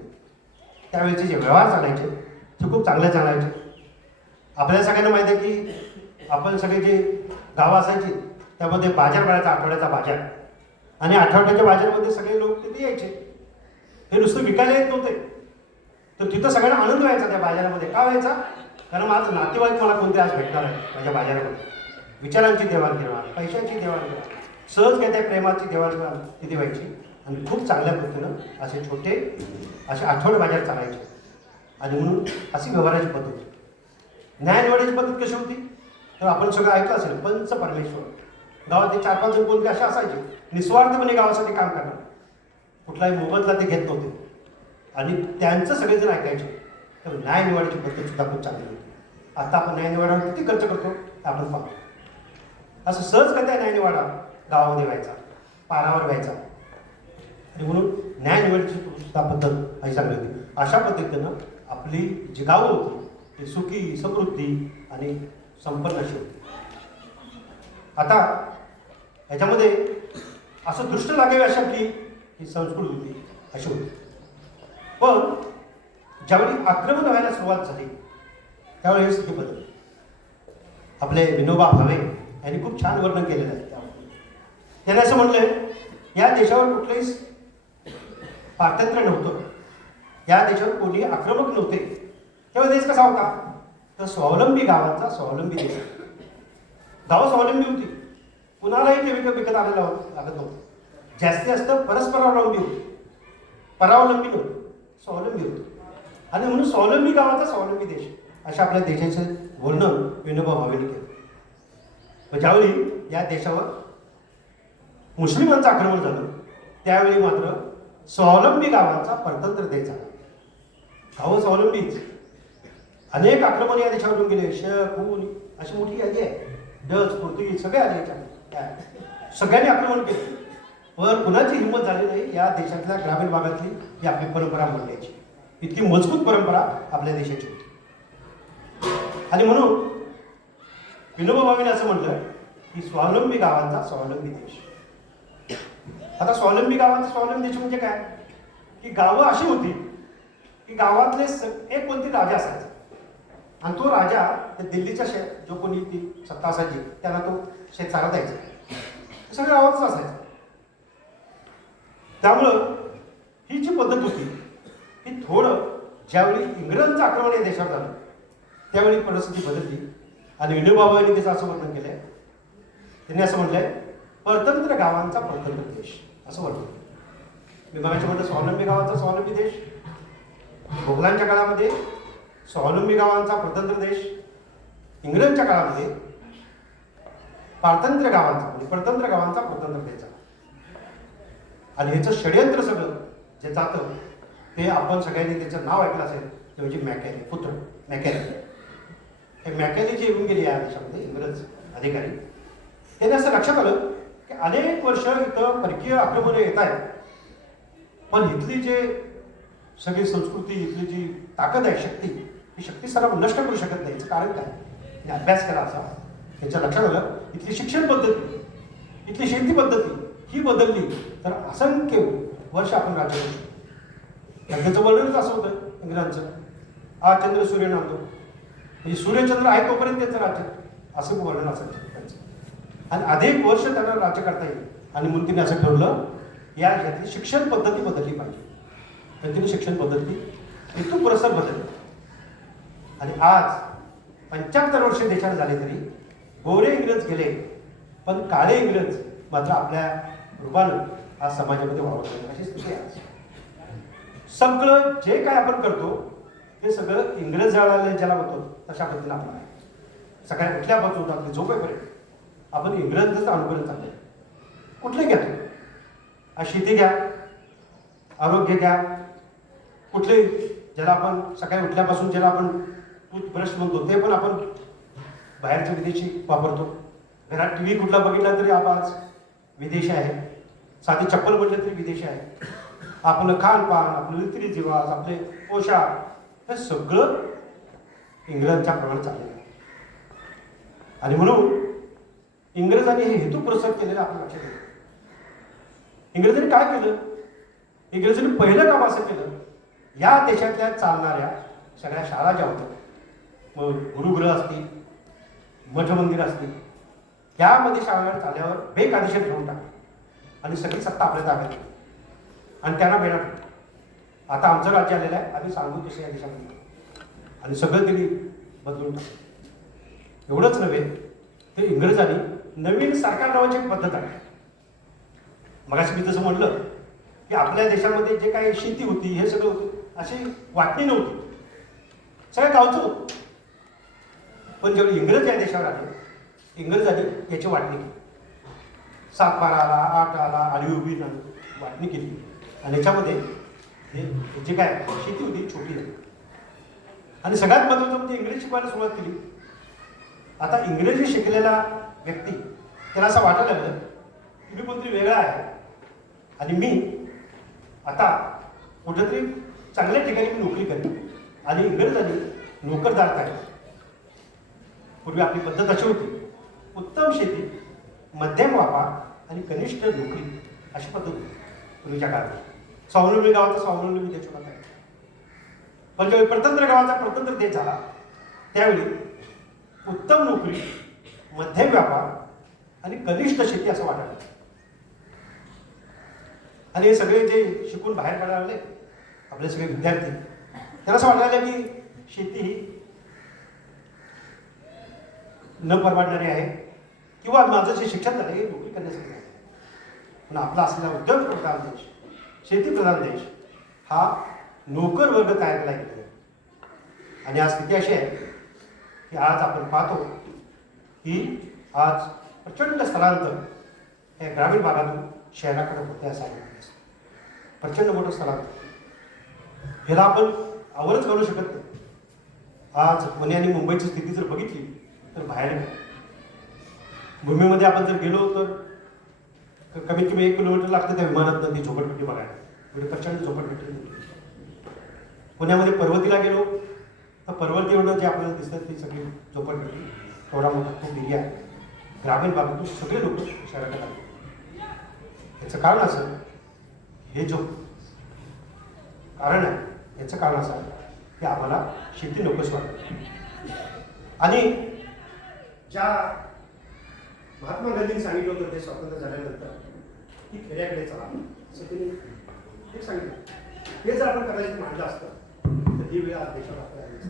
त्यावेळेचे जे व्यवहार चालायचे ते खूप चांगले चालायचे. आपल्याला सगळ्यांना माहिती आहे की आपण सगळे जे गावं असायची त्यामध्ये बाजार भरायचा, आठवड्याचा बाजार. आणि आठवड्याच्या बाजारमध्ये सगळे लोक तिथे यायचे. हे नुसतं विकायला येत नव्हते, तर तिथं सगळ्यांना आनंद व्हायचा त्या बाजारामध्ये. का व्हायचा? कारण आज नातेवाईक मला कोणते आज भेटणार आहे माझ्या बाजारामध्ये. विचारांची देवाणघेवाण, पैशांची देवाणघेवाण, सहज काय त्या प्रेमाची देवाणघेवाण तिथे व्हायची. आणि खूप चांगल्या पद्धतीनं असे छोटे असे आठवडे बाजार चालायचे. आणि म्हणून अशी व्यवहाराची पद्धत होती. न्यायनिवाड्याची पद्धत कशी होती? तर आपण सगळं ऐकलं असेल, पंच परमेश्वर. गावात 4-5 जण कोणते असे असायचे, निस्वार्थपणे गावासाठी काम करणार, कुठलाही मोबदला ते घेत नव्हते आणि त्यांचं सगळेजण ऐकायचे. तर न्यायनिवाड्याची पद्धत सुद्धा खूप चांगली होती. आता आपण न्यायनिवाड्यावर किती खर्च करतो आपण पाहतो. असं सहज का त्या न्यायनिवाडा गावामध्ये व्हायचा, पारावर व्हायचा. आणि म्हणून न्यायनिवाड्याची सुद्धा पद्धत ही चांगली होती. अशा पद्धतीनं आपली जी गावं होती ती सुखी, समृद्धी आणि संपन्न अशी होती. आता ह्याच्यामध्ये असं दृष्ट लागावे अशा की ही संस्कृती होती, अशी होती. पण ज्यावेळी आक्रमण व्हायला सुरुवात झाली त्यावेळी ही स्थिती बदलली. आपले विनोबा भावे यांनी खूप छान वर्णन केलेलं आहे त्यामध्ये. त्यांनी असं म्हणलंय, या देशावर कुठलंही पारतंत्र्य नव्हतं, या देशावर कोणी आक्रमक नव्हते. तेव्हा देश कसा होता? तर स्वावलंबी गावांचा स्वावलंबी देश. गावं स्वावलंबी होती, कुणालाही ते विकत आणायला लागत नव्हतं. जास्तीत जास्त परस्परावलंबी होती, परावलंबी नव्हती, स्वावलंबी होती. आणि म्हणून स्वावलंबी गावाचा स्वावलंबी देश, अशा आपल्या देशाचं वर्णन विनोबा भावेने केलं. ज्यावेळी या देशावर मुस्लिमांचं आक्रमण झालं त्यावेळी मात्र स्वावलंबी गावांचा परतंत्र देश झाला. गावं स्वावलंबीच. अनेक आक्रमण या देशावर येऊन गेले. खून अशी मोठी यादी आहे. डच, पोर्तुगीज सगळे आले याच्यामध्ये. सगळ्यांनी आक्रमण केलं. पण कुणाची हिंमत झाली नाही या देशातल्या ग्रामीण भागातली ही आपली परंपरा म्हणण्याची. इतकी मजबूत परंपरा आपल्या देशाची होती. आणि म्हणून विनोबा भावेने असं म्हटलं की स्वावलंबी गावांचा स्वावलंबी देश. आता स्वावलंबी गावांचा स्वावलंबी देश म्हणजे काय? की गावं अशी होती की गावातले एक कोणती राजा असायचा आणि तो राजा त्या दिल्लीच्या जो कोणी ती सत्ता असायची त्यांना तो शेत चारा द्यायचा. सगळं गावातच असायचं. त्यामुळं ही जी पद्धत होती ही थोडं ज्यावेळी इंग्रजांचं आक्रमण या देशावर झालं त्यावेळी परिस्थिती बदलली आणि विनोबाबांनी त्याचं असं वर्णन केलंय. त्यांनी असं म्हटलंय, परतंत्र गावांचा परतंत्र देश असं वर्णन. मी मगाशी म्हटलं स्वावलंबी गावांचा स्वावलंबी देश, मोगलांच्या काळामध्ये स्वावलंबी गावांचा परतंत्र देश, इंग्रजांच्या काळामध्ये पारतंत्र्य गावांचा म्हणजे परतंत्र गावांचा परतंत्र देश झाला. आणि ह्याचं षडयंत्र सगळं जे जातं ते आपण सगळ्यांनी त्याचं नाव ऐकलं असेल ते म्हणजे मॅकॅले, पुत्र मॅकॅले. हे मॅकॅले जे येऊन गेले या देशामध्ये इंग्रज अधिकारी, त्यांनी असं लक्षात आलं की अनेक वर्ष इथं परकीय आक्रमणं येत आहेत, पण इथली जे सगळी संस्कृती, इथली जी ताकद आहे, शक्ती, ही शक्ती सर्व नष्ट करू शकत नाही. याचं कारण काय? त्यांनी अभ्यास केला असा, त्यांच्या लक्षात आलं इथली शिक्षण पद्धती, इथली शेती पद्धती ही बदलली तर असंख्य वर्ष आपण राज्य करू शकतो. त्याचं वर्णनच असं होतं इंग्रजांचं, आज चंद्र सूर्य नांदो, म्हणजे सूर्यचंद्र आहे तोपर्यंत त्यांचं राज्य, असं वर्णन असायचं त्यांचं. आणि अधिक वर्ष त्यांना राज्य करता येईल. आणि म्हणून तिने असं ठरवलं यातली शिक्षण पद्धती बदलली पाहिजे. आणि तिने शिक्षण पद्धती हेतू पुरस्कार बदलली. आणि आज 75 वर्ष देशाला झाले तरी गोरे इंग्रज गेले, पण काळे इंग्रज मात्र आपल्या रूपानं आज समाजामध्ये वावरत अशी स्थिती आहे. सगळं जे काय आपण करतो ते सगळं इंग्रज ज्याला होतो तशा पद्धतीनं आपण आहे. सकाळी उठल्यापासून आपली झोपेपर्यंत आपण इंग्रजांचं अनुकरण चाललंय. कुठले घ्या तुम्ही, आज शेती घ्या, आरोग्य घ्या, कुठले ज्याला आपण सकाळी उठल्यापासून ज्याला आपण टूथब्रश म्हणतो ते पण आपण बाहेरचे विदेशी वापरतो. घरात टी व्ही कुठला बघितला तरी आज विदेशी आहे, साधी चप्पल म्हटलं तरी विदेशी आहे. आपलं खानपान, आपलं रीती रिवाज, आपले पोशाख, हे सगळं इंग्रजांच्या प्रमाणे चाललेलं आहे. आणि म्हणून इंग्रजांनी हे हेतू पुरस्कार केलेलं आपल्या लक्षात येतं. इंग्रजांनी काय केलं? इंग्रजांनी पहिलं काम असं केलं, या देशातल्या चालणाऱ्या सगळ्या शाळा ज्या होत्या, मग गुरुगृह असतील, मठ मंदिर असतील, त्यामध्ये शाळा चालल्यावर बेकायदेशीर ठेवून टाकले आणि सगळी सत्ता आपल्या ताब्यात घेतली. आणि त्यांना बेणार आता आमचं राज्य आलेलं आहे, आम्ही सांगू तसे या देशामध्ये, आणि सगळं त्यांनी बदलून टाकलं. एवढंच नव्हे, ते इंग्रजांनी नवीन सरकार नावाची एक पद्धत आहे. मगाशी मी तसं म्हटलं की आपल्या देशामध्ये जे काही शेती होती हे सगळं होतं, अशी वाटणी नव्हती, सगळ्या गावचं होतं. पण जेव्हा इंग्रज या देशावर आले, इंग्रजांनी याची वाटणी केली. 7-12 आला, 8 आला, आळी उभी वाटणी केली. आणि याच्यामध्ये हे जे काय शेती होती छोटी झाली. आणि सगळ्यात महत्त्वाचं म्हणजे इंग्रजी शिकवायला सुरुवात केली. आता इंग्रजी शिकलेला व्यक्ती त्याला असं वाटायला लागलं की मी कोणतरी वेगळा आहे आणि मी आता कुठेतरी चांगल्या ठिकाणी मी नोकरी करेन. आणि इंग्रजांनी नोकरदार काय, पूर्वी आपली पद्धत अशी होती, उत्तम शेती, मध्यम व्यापार आणि कनिष्ठ नोकरी अशी पद्धत होती पूर्वीच्या काळात. स्वावलंबी गावाचा स्वावलंबी देश होता. पण ज्यावेळी परतंत्र गावाचा परतंत्र देश झाला त्यावेळी उत्तम नोकरी, मध्यम व्यापार आणि कनिष्ठ शेती असं वाटायला. आणि हे सगळे जे शिकून बाहेर काढायला लागले आपले सगळे विद्यार्थी, त्यांना असं वाटायला की शेती ही न परवडणारी आहे किंवा माझं जे शिक्षण झालं हे नोकरी करण्यासाठी आहे. पण आपला असलेला उद्योग प्रधान देश, शेती प्रधान देश हा नोकर वर्ग तयार केला गेला. आणि आज स्थिती अशी आहे की आज आपण पाहतो की आज प्रचंड स्थलांतर या ग्रामीण भागातून शहराकडे होते असं आहे. प्रचंड मोठं स्थलांतर, ह्याला आपण आवरच घालू शकत नाही. आज पुणे आणि मुंबईची स्थिती जर बघितली तर बाहेर नाही. भूमीमध्ये आपण जर गेलो तर कमीत कमी 1 किलोमीटर लागतं त्या विमानात ती झोपडपट्टी बघायला. म्हणजे प्रचंड झोपडपट्टी. पुण्यामध्ये पर्वतीला गेलो तर पर्वती एवढं जे आपल्याला दिसतं ती सगळी झोपडपट्टी, थोडा मोठा खूप एरिया आहे. ग्रामीण भागातून सगळे लोक शहराकडे आले. याचं कारण असं, हे जो कारण आहे याचं कारण असं आहे की आम्हाला शेती नकोच वाटते. आणि ज्या महात्मा गांधींनी सांगितलं होतं ते स्वातंत्र्य झाल्यानंतर की खेड्याकडे चला, असं त्यांनी हे सांगितलं. हे जर आपण कदाचित मांडलं असतं तर ही वेळ आज देशावर आपल्याला आली असती.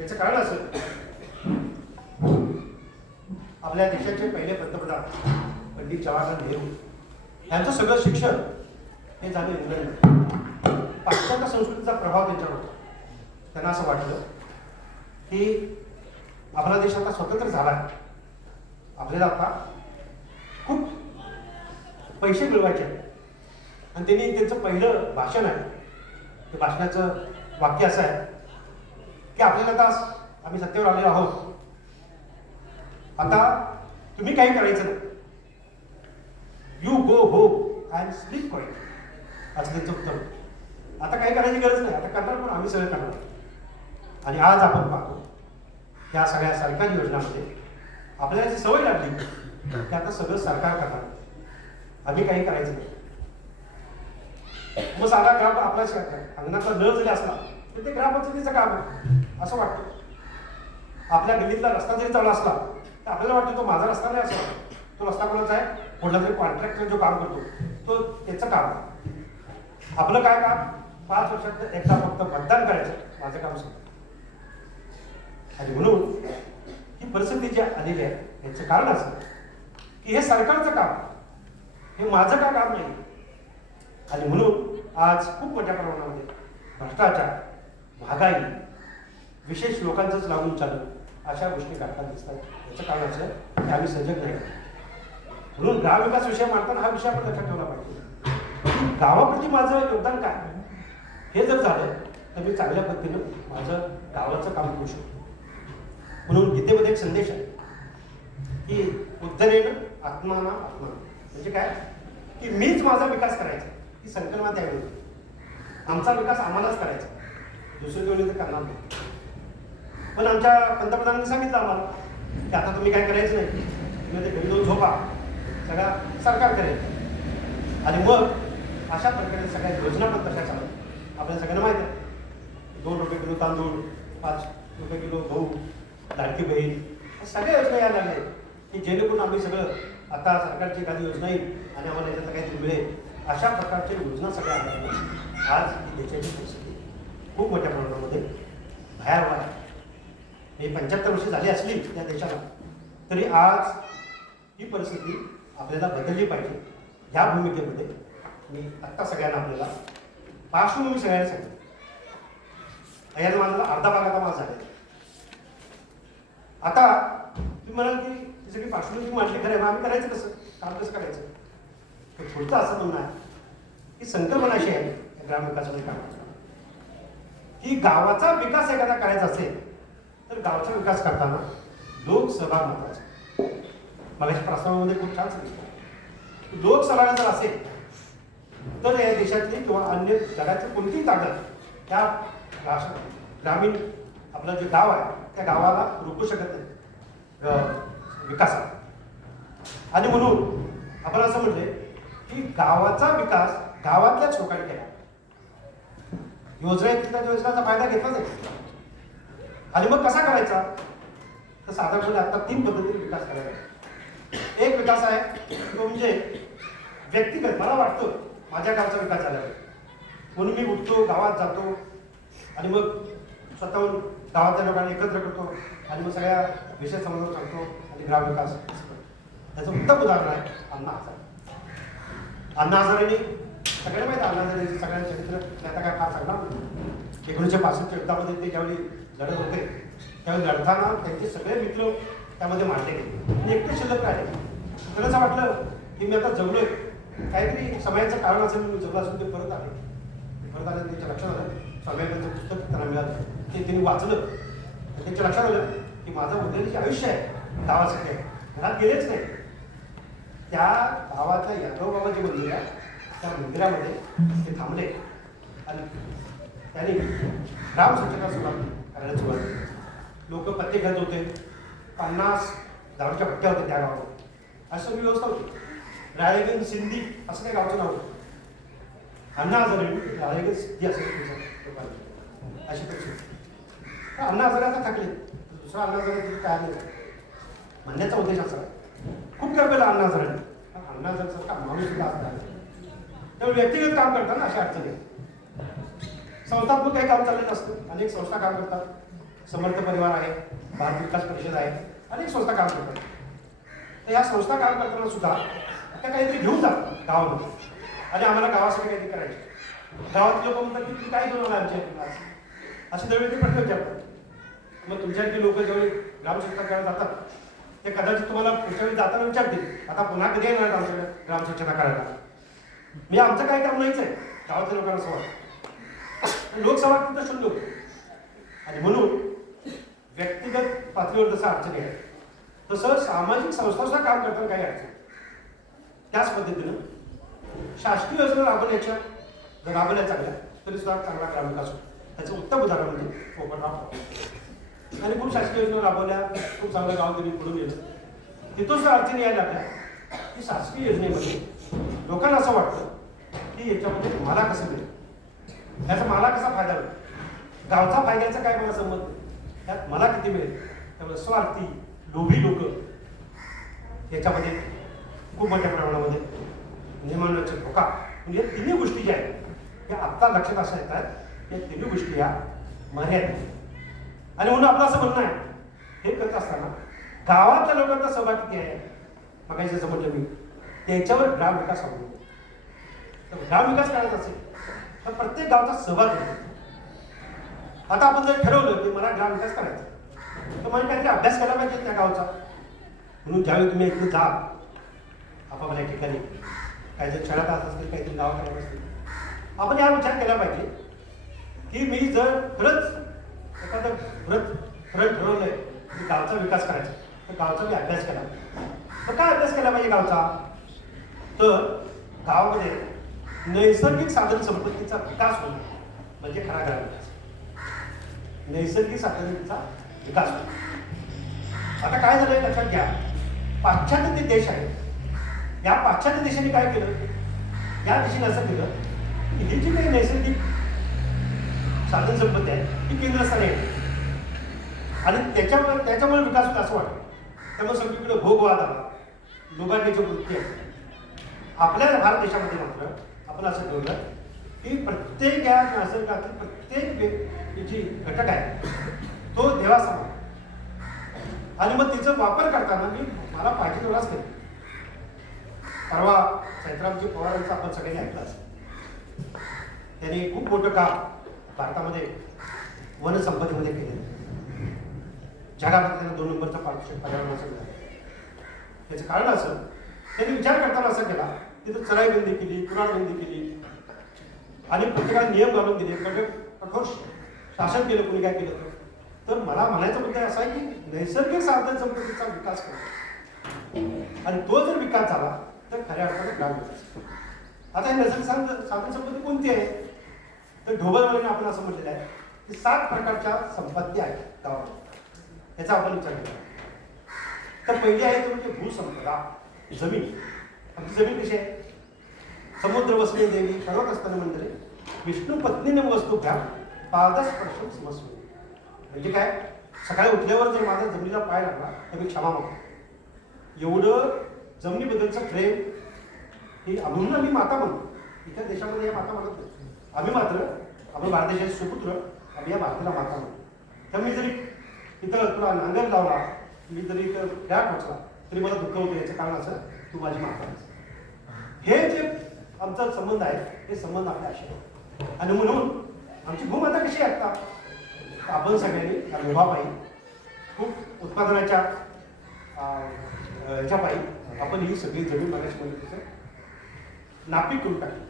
याचं कारण असं, आपल्या देशाचे पहिले पंतप्रधान पंडित जवाहरलाल नेहरू यांचं सगळं शिक्षण हे झालं इंग्लंड. पाश्चात्य संस्कृतीचा प्रभाव त्यांच्यावर होता. त्यांना असं वाटलं की आपला देश आता स्वतंत्र झाला आहे, आपल्याला आता खूप पैसे मिळवायचे आहेत. आणि त्यांनी त्यांचं पहिलं भाषण आहे, ते भाषणाचं वाक्य असं आहे की आपल्याला आता आम्ही सत्तेवर आलेलो आहोत, आता तुम्ही काही करायचं नाही, you go home and sleep quiet, असं त्यांचं उत्तर. आता काही करायची गरज नाही, आता करणार पण आम्ही सगळं करणार. आणि आज आपण पाहतो त्या सगळ्या सरकारी योजनांमध्ये आपल्याला जी सवय लागली की आता सगळं सरकार करणार, आम्ही काही करायचं नाही. मग साधा ग्राम आपला अंगणाचा नळ जरी असला तर ते ग्रामपंचायतीचं काम आहे असं वाटतं. आपल्या गल्लीतला रस्ता जरी चालू असला तर आपल्याला वाटतं तो माझा रस्ता नाही, असं तो रस्ता कोणाचा आहे, कुठला तरी कॉन्ट्रॅक्टर जो काम करतो तो त्याचं काम आहे. आपलं काय काम, 5 वर्षात एकदा फक्त मतदान करायचं, माझं काम सुरू. आणि म्हणून ही परिस्थिती जी आलेली आहे याचं कारण असं की हे सरकारचं काम, हे माझं का काम नाही. आणि म्हणून आज खूप मोठ्या प्रमाणामध्ये भ्रष्टाचार, महागाई, विशेष लोकांचंच लागून चालत अशा गोष्टी घडताना दिसतात. याचं कारण असं की आम्ही सजग नाही. म्हणून ग्रामविकास विषय मांडताना हा विषय आपण लक्षात ठेवला पाहिजे. गावाप्रती माझं योगदान काय, हे जर झालं तर मी चांगल्या पद्धतीनं माझं गावाचं काम करू शकतो. म्हणून गीतेमध्ये एक संदेश आहे की उद्धरेण आत्माना आत्मा, म्हणजे काय की मीच माझा विकास करायचा, ही संकल्पना त्यावेळी होती. आमचा विकास आम्हालाच करायचा, दुसरी कोणी तर करणार नाही. पण आमच्या पंतप्रधानांनी सांगितलं आम्हाला की आता तुम्ही काय करायचं नाही, तुम्ही ते घरी जाऊन झोपा, सगळा सरकार करेल. आणि मग अशा प्रकारे सगळ्या योजना पण तशा चालतात. आपल्याला सगळ्यांना माहिती आहे, 2 रुपये किलो तांदूळ, 5 रुपये किलो गहू, लाडकी बहीण, सगळ्या योजना यायला लागल्या की जेणेकरून आम्ही सगळं आता सरकारची एखादी योजना येईल आणि आम्हाला याच्यातलं काहीतरी मिळेल, अशा प्रकारच्या योजना सगळ्या आल्या. आज ही देशाची परिस्थिती खूप मोठ्या प्रमाणामध्ये भयावह आहे. हे 75 वर्षे झाली असली त्या देशाला तरी आज ही परिस्थिती आपल्याला बदलली पाहिजे. ह्या भूमिकेमध्ये मी आत्ता सगळ्यांना आपल्याला पार्श्वभूमी सगळ्यांना सांगितलं. याने माझा अर्धा भाग आता माझा झाला. आता तुम्ही म्हणाल की ती सगळी पार्श्वभूमी मांडली, खरं आम्ही करायचं कसं, काम कसं करायचं. तर पुढचं असं म्हणणं आहे की संकल्पना अशी आहे ग्रामविकासामध्ये काम की गावाचा विकास एखादा करायचा असेल तर गावचा विकास करताना लोकसहभाग महत्वाचा. मगाच्या प्रस्तावामध्ये खूप छान सांगितलं, लोकसहभाग जर असेल तर या देशातली किंवा अन्य जगाची कोणतीही ताकद त्या ग्रामीण आपलं जे गाव आहे त्या गावाला रोखू शकत नाही विकासात. आणि म्हणून आपण असं म्हणले की गावाचा विकास गावातल्याच लोकांनी केला. योजनेचा फायदा घेतला जाईल. आणि मग कसा करायचा, तर साधारणपणे आता 3 पद्धतीने विकास करायचा. एक विकास आहे तो म्हणजे व्यक्तिगत, मला वाटतं माझ्या गावचा विकास झाला पाहिजे म्हणून मी उठतो, गावात जातो आणि मग स्वतःहून गावातल्या लोकांना एकत्र करतो आणि मग सगळ्या विषय समजावून सांगतो आणि ग्रामविकास. त्याचं उत्तम उदाहरण आहे अण्णा हजारे. अण्णा हजारेंनी सगळ्यांना माहिती आहे, अण्णा हजारेंचं सगळ्यांचं चरित्र आता काय फार सांगणार नाही. 1965च्या युद्धामध्ये ते ज्यावेळी लढत होते त्यावेळी लढताना त्यांचे सगळे मित्र त्यामध्ये मारले गेले आणि एकटे शिल्लक राहिले. त्यांना असं वाटलं की मी आता जगलोय, काहीतरी समयाचं कारण असेल म्हणून जगलो असून ते परत आले. परत आले त्यांच्या लक्षात आलं, स्वामीचं पुस्तक त्यांना मिळालं, ते त्यांनी वाचलं. त्यांच्या लक्षात आलं की माझं उरलेलं जे आयुष्य आहे गावासाठी आहे, घरात गेलेच नाही. त्या गावाच्या यादव बाबा जे मंदिर आहे त्या मंदिरामध्ये ते थांबले आणि त्यांनी ग्राम स्वच्छता सुरुवात करायला सुरुवात केली. लोक पत्ते घेत होते, 50 दारूच्या भट्ट्या होत्या त्या गावामध्ये. अशी सगळी व्यवस्था होती. राळेगण सिंधी असं काही गावचं नाव होतं. अण्णा हजारे राळेगण सिद्धी असेल अशी परिस्थिती. अण्णा हजारे आता थकले, दुसरा अण्णा हजारे तिथे तयार नाही. म्हणण्याचा उद्देश असा खूप काय केलं अण्णा हजारांनी. अण्णा हजारेसारखा माणूस सुद्धा असतात. त्यामुळे व्यक्तिगत काम करताना अशा अडचणी, संस्थात्मक काही काम चाललेलं असतं. अनेक संस्था काम करतात, समर्थ परिवार आहे, भारत विकास परिषद आहे, अनेक संस्था काम करतात. तर या संस्था काम करताना सुद्धा त्या काहीतरी घेऊन जातात गावामध्ये आणि आम्हाला गावासाठी काहीतरी करायचे. गावातले लोक म्हणतात की तुम्ही काय बनवलं आमच्या असे दरवेळी ते प्रश्न विचारतात. मग तुमच्याकडे लोक जेव्हा ग्रामस्वच्छता करायला जातात ते कदाचित तुम्हाला पुढच्या वेळी जाताना विचारतील आता पुन्हा कधी येणार आमच्याकडे ग्रामस्वच्छता करायला. म्हणजे आमचं काही काम नाहीच आहे गावातल्या लोकांना संवाद. लोकसभा तिथं शून्य होतं आणि म्हणून व्यक्तिगत पातळीवर जसं अडचणी आहे तसं सामाजिक संस्था सुद्धा काम करताना काही अडचण. त्याच पद्धतीनं शासकीय योजना राबवण्याच्या जर राबवल्या चांगल्या तरी सुद्धा चांगला ग्रामविकास होतो. त्याचं उत्तम उदाहरण म्हणजे पोपटराव आणि खूप शासकीय योजना राबवल्या, खूप चांगलं गाव त्यांनी पुढून गेलं. तिथून सुद्धा अडचणी यायला लागल्या की शासकीय योजनेमध्ये लोकांना असं वाटतं की याच्यामध्ये मला कसं मिळेल, याचा मला कसा फायदा होईल, गावचा फायद्याचा काय मला संबंध, त्यात मला किती मिळेल. त्यामुळे स्वार्थी लोभी लोक याच्यामध्ये खूप मोठ्या प्रमाणामध्ये नियमनाचे धोका म्हणजे या तिन्ही गोष्टी ज्या आहेत या आत्ता लक्षात अशा येतात या तिन्ही गोष्टी या मर्यादित. आणि म्हणून आपलं असं म्हणणं आहे हे करत असताना गावातल्या लोकांचा सहभाग किती आहे मग जसं म्हटलं मी त्याच्यावर ग्रामविकास अवलंबून. तर ग्रामविकास करायचा असेल तर प्रत्येक गावचा सहभाग घ्यायचा. आता आपण जर ठरवलं की मला ग्रामविकास करायचा तर मला काहीतरी अभ्यास करायला पाहिजे त्या गावचा. म्हणून ज्यावेळी तुम्ही इकडे जा आपापल्या ठिकाणी काहीतरी खेळत असतील काहीतरी गाव करायला असतील आपण या विचार केला पाहिजे की मी जर खरंच एखादं खरं ठरवलंय की गावचा विकास करायचा तर गावचा मी अभ्यास केला. तर काय अभ्यास केला पाहिजे गावचा, तर गावामध्ये नैसर्गिक साधन संपत्तीचा विकास होणं म्हणजे खरा ग्रामविकास. नैसर्गिक साधनांचा विकास होतो. आता काय झालंय लक्षात घ्या, पाश्चात्य ते देश आहेत या पाश्चात्य देशाने काय केलं, या देशाने असं केलं की ही जी काही नैसर्गिक साधन संपत्ती आहे ही केंद्रस्थानी आहे आणि त्याच्यामुळे विकास होता असं वाटतं. त्यामुळे सगळीकडे भोगवाद आला, लोभांची वृत्ती आहे. आपल्या भारत देशामध्ये मात्र आपण असं ठेवलं की प्रत्येक या निसर्गातील प्रत्येक जी घटक आहे तो देवासमान आणि मग तिचा वापर करताना मी मला पाहिजे तेवढाच केला. परवा सैत्रामजी पवारांचं आपण सगळ्यांनी ऐकलं असेल. त्यांनी खूप मोठं काम भारतामध्ये वनसंपदेमध्ये केलं. जगामध्ये त्यांना 2 नंबरचा पारितोषिक पर्यावरणाचं मिळालं. त्याचं कारण असं त्यांनी विचार करताना असं केला तिथं चराईबंदी केली, कुराडबंदी केली आणि प्रत्येकाला नियम घालून दिले, कठोर शासन केलं. कोणी काय केलं तर मला म्हणायचा मुद्दा असा आहे की नैसर्गिक साधन संपत्तीचा विकास करतो आणि तो जर विकास झाला तर खऱ्या अर्थाने ग्रामविकास. आता हे नैसर्गिक साधन संपत्ती कोणती आहे तर ढोबळमानेने आपण असं म्हटलेलं आहे की 7 प्रकारच्या संपत्ती आहेत गावामध्ये. याचा आपण विचार केला तर पहिली आहे तो म्हणजे भूसंपदा, जमीन. आमची जमीन कशी आहे, समुद्र वसले देवी पर्वत असताना मंदिरे विष्णू पत्नीने वस्तू घ्या पादस्पर्शम समस्व. म्हणजे काय, सकाळी उठल्यावर जर माझा जमिनीला पाय लागला तर मी क्षमा मागतो. एवढं जमिनीबद्दलचं प्रेम ही म्हणून आम्ही माता म्हणतो. इतर देशामध्ये या माता म्हणत नाही. आम्ही मात्र आपण भारत देशाचे सुपुत्र आम्ही या मातेला माता म्हणतो. त्यामुळे जरी इथं तुला नांगर लावला, मी जरी इथं त्या पोचला तरी मला दुःख होतं. याचं कारण असं तू माझी माता आहेस. हे जे आमचा संबंध आहे हे संबंध आपल्या असे आणि म्हणून आमची भूमाता कशी आहे आता आपण सगळ्यांनी या लोभापायी खूप उत्पादनाच्या ह्याच्या पायी आपण ही सगळी जमीन मागायची म्हणजे तिचं नापीक करून टाकली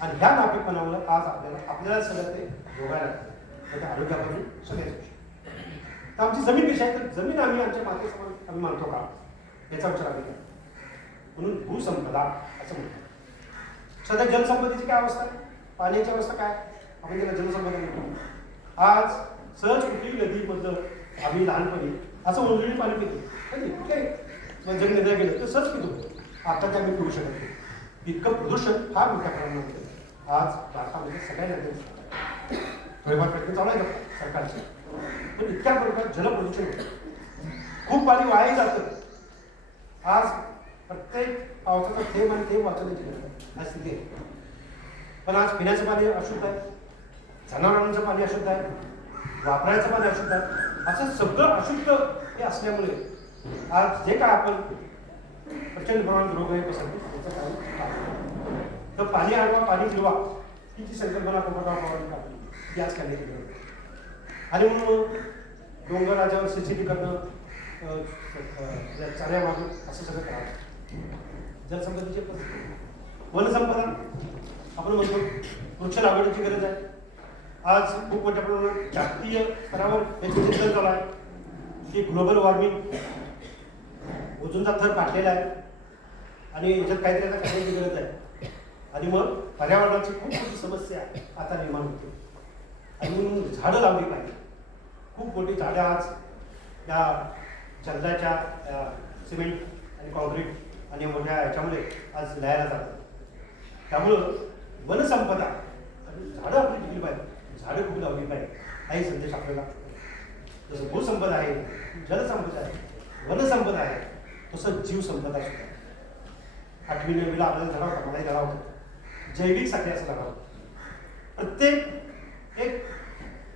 आणि ह्या नापीकपणामुळे आज आपल्याला सगळं ते भोगायला लागतं. त्याच्या आरोग्यापासून सगळ्याच गोष्टी. तर आमची जमीन कशी आहे तर जमीन आम्ही आमच्या मातेसमोर आम्ही मानतो का याचा विचार आम्ही करतो. म्हणून भूसंपदा असं म्हणतो. सध्या जलसंपदेची काय अवस्था आहे, पाण्याची अवस्था काय, आपण त्याला जलसंपदा म्हणतो. आज सहज कुठली नदीमधलं आम्ही लहानपणी असं उजळी पाणी पितो कुठे जग नद्या गेलं तर सहज पितो. आता ते आम्ही पिऊ शकत नाही. इतकं प्रदूषण फार मोठ्या प्रमाणामध्ये आज भारतामध्ये सगळ्या नद्या थोडेफार प्रयत्न चालू आहे सरकारचे पण इतक्या प्रमाणात जलप्रदूषण होतं. खूप पाणी वाया जातं. आज प्रत्येक पावसाचा थेंब आणि थेंब वाचवण्याची गरज आहे स्थिती आहे. पण आज पिण्याचं पाणी अशुद्ध आहे, जनावरांचं पाणी अशुद्ध आहे, वापरायचं पण अशुद्ध आहे. असं सगळं अशुद्ध हे असल्यामुळे आज जे काय आपण प्रचंड प्रमाणात रोग आहे पसरतो त्याचं कारण तर पाणी अडवा पाणी जिरवा ही जी संकल्पना पोपटराव पवारांनी काढली ती आज करण्यात येते. आणि म्हणून डोंगराच्यावर सिसिटी करणं चाऱ्या मागून असं सगळं करावं. जलसंपदेची वनसंपदा आपण म्हणतो वृक्ष लागवडीची गरज आहे. आज खूप मोठ्या प्रमाणात जागतिक स्तरावर याचे चिंतन चालू आहे की ग्लोबल वॉर्मिंग ओझोनचा थर काढलेला आहे आणि याच्यात काहीतरी आता करण्याची गरज आहे. आणि मग पर्यावरणाची खूप मोठी समस्या आता निर्माण होते आणि म्हणून झाडं लावली पाहिजे. खूप मोठी झाडं आज या जंगलाच्या सिमेंट आणि कॉन्क्रीट आणि मोठ्या ह्याच्यामुळे आज लयाला जातात. त्यामुळं वनसंपदा आणि झाडं आपली टिकली पाहिजे, झाडं खूप लावली पाहिजे हाही संदेश आपल्याला. जसं भूसंपदा आहे, जलसंपदा आहे, वनसंपदा आहे, तसं जीवसंपदा सुद्धा. 8वी 9वीला आपल्याला धडा होता, मलाही धडा होता, जैविक साखळी असं धडा होता. प्रत्येक एक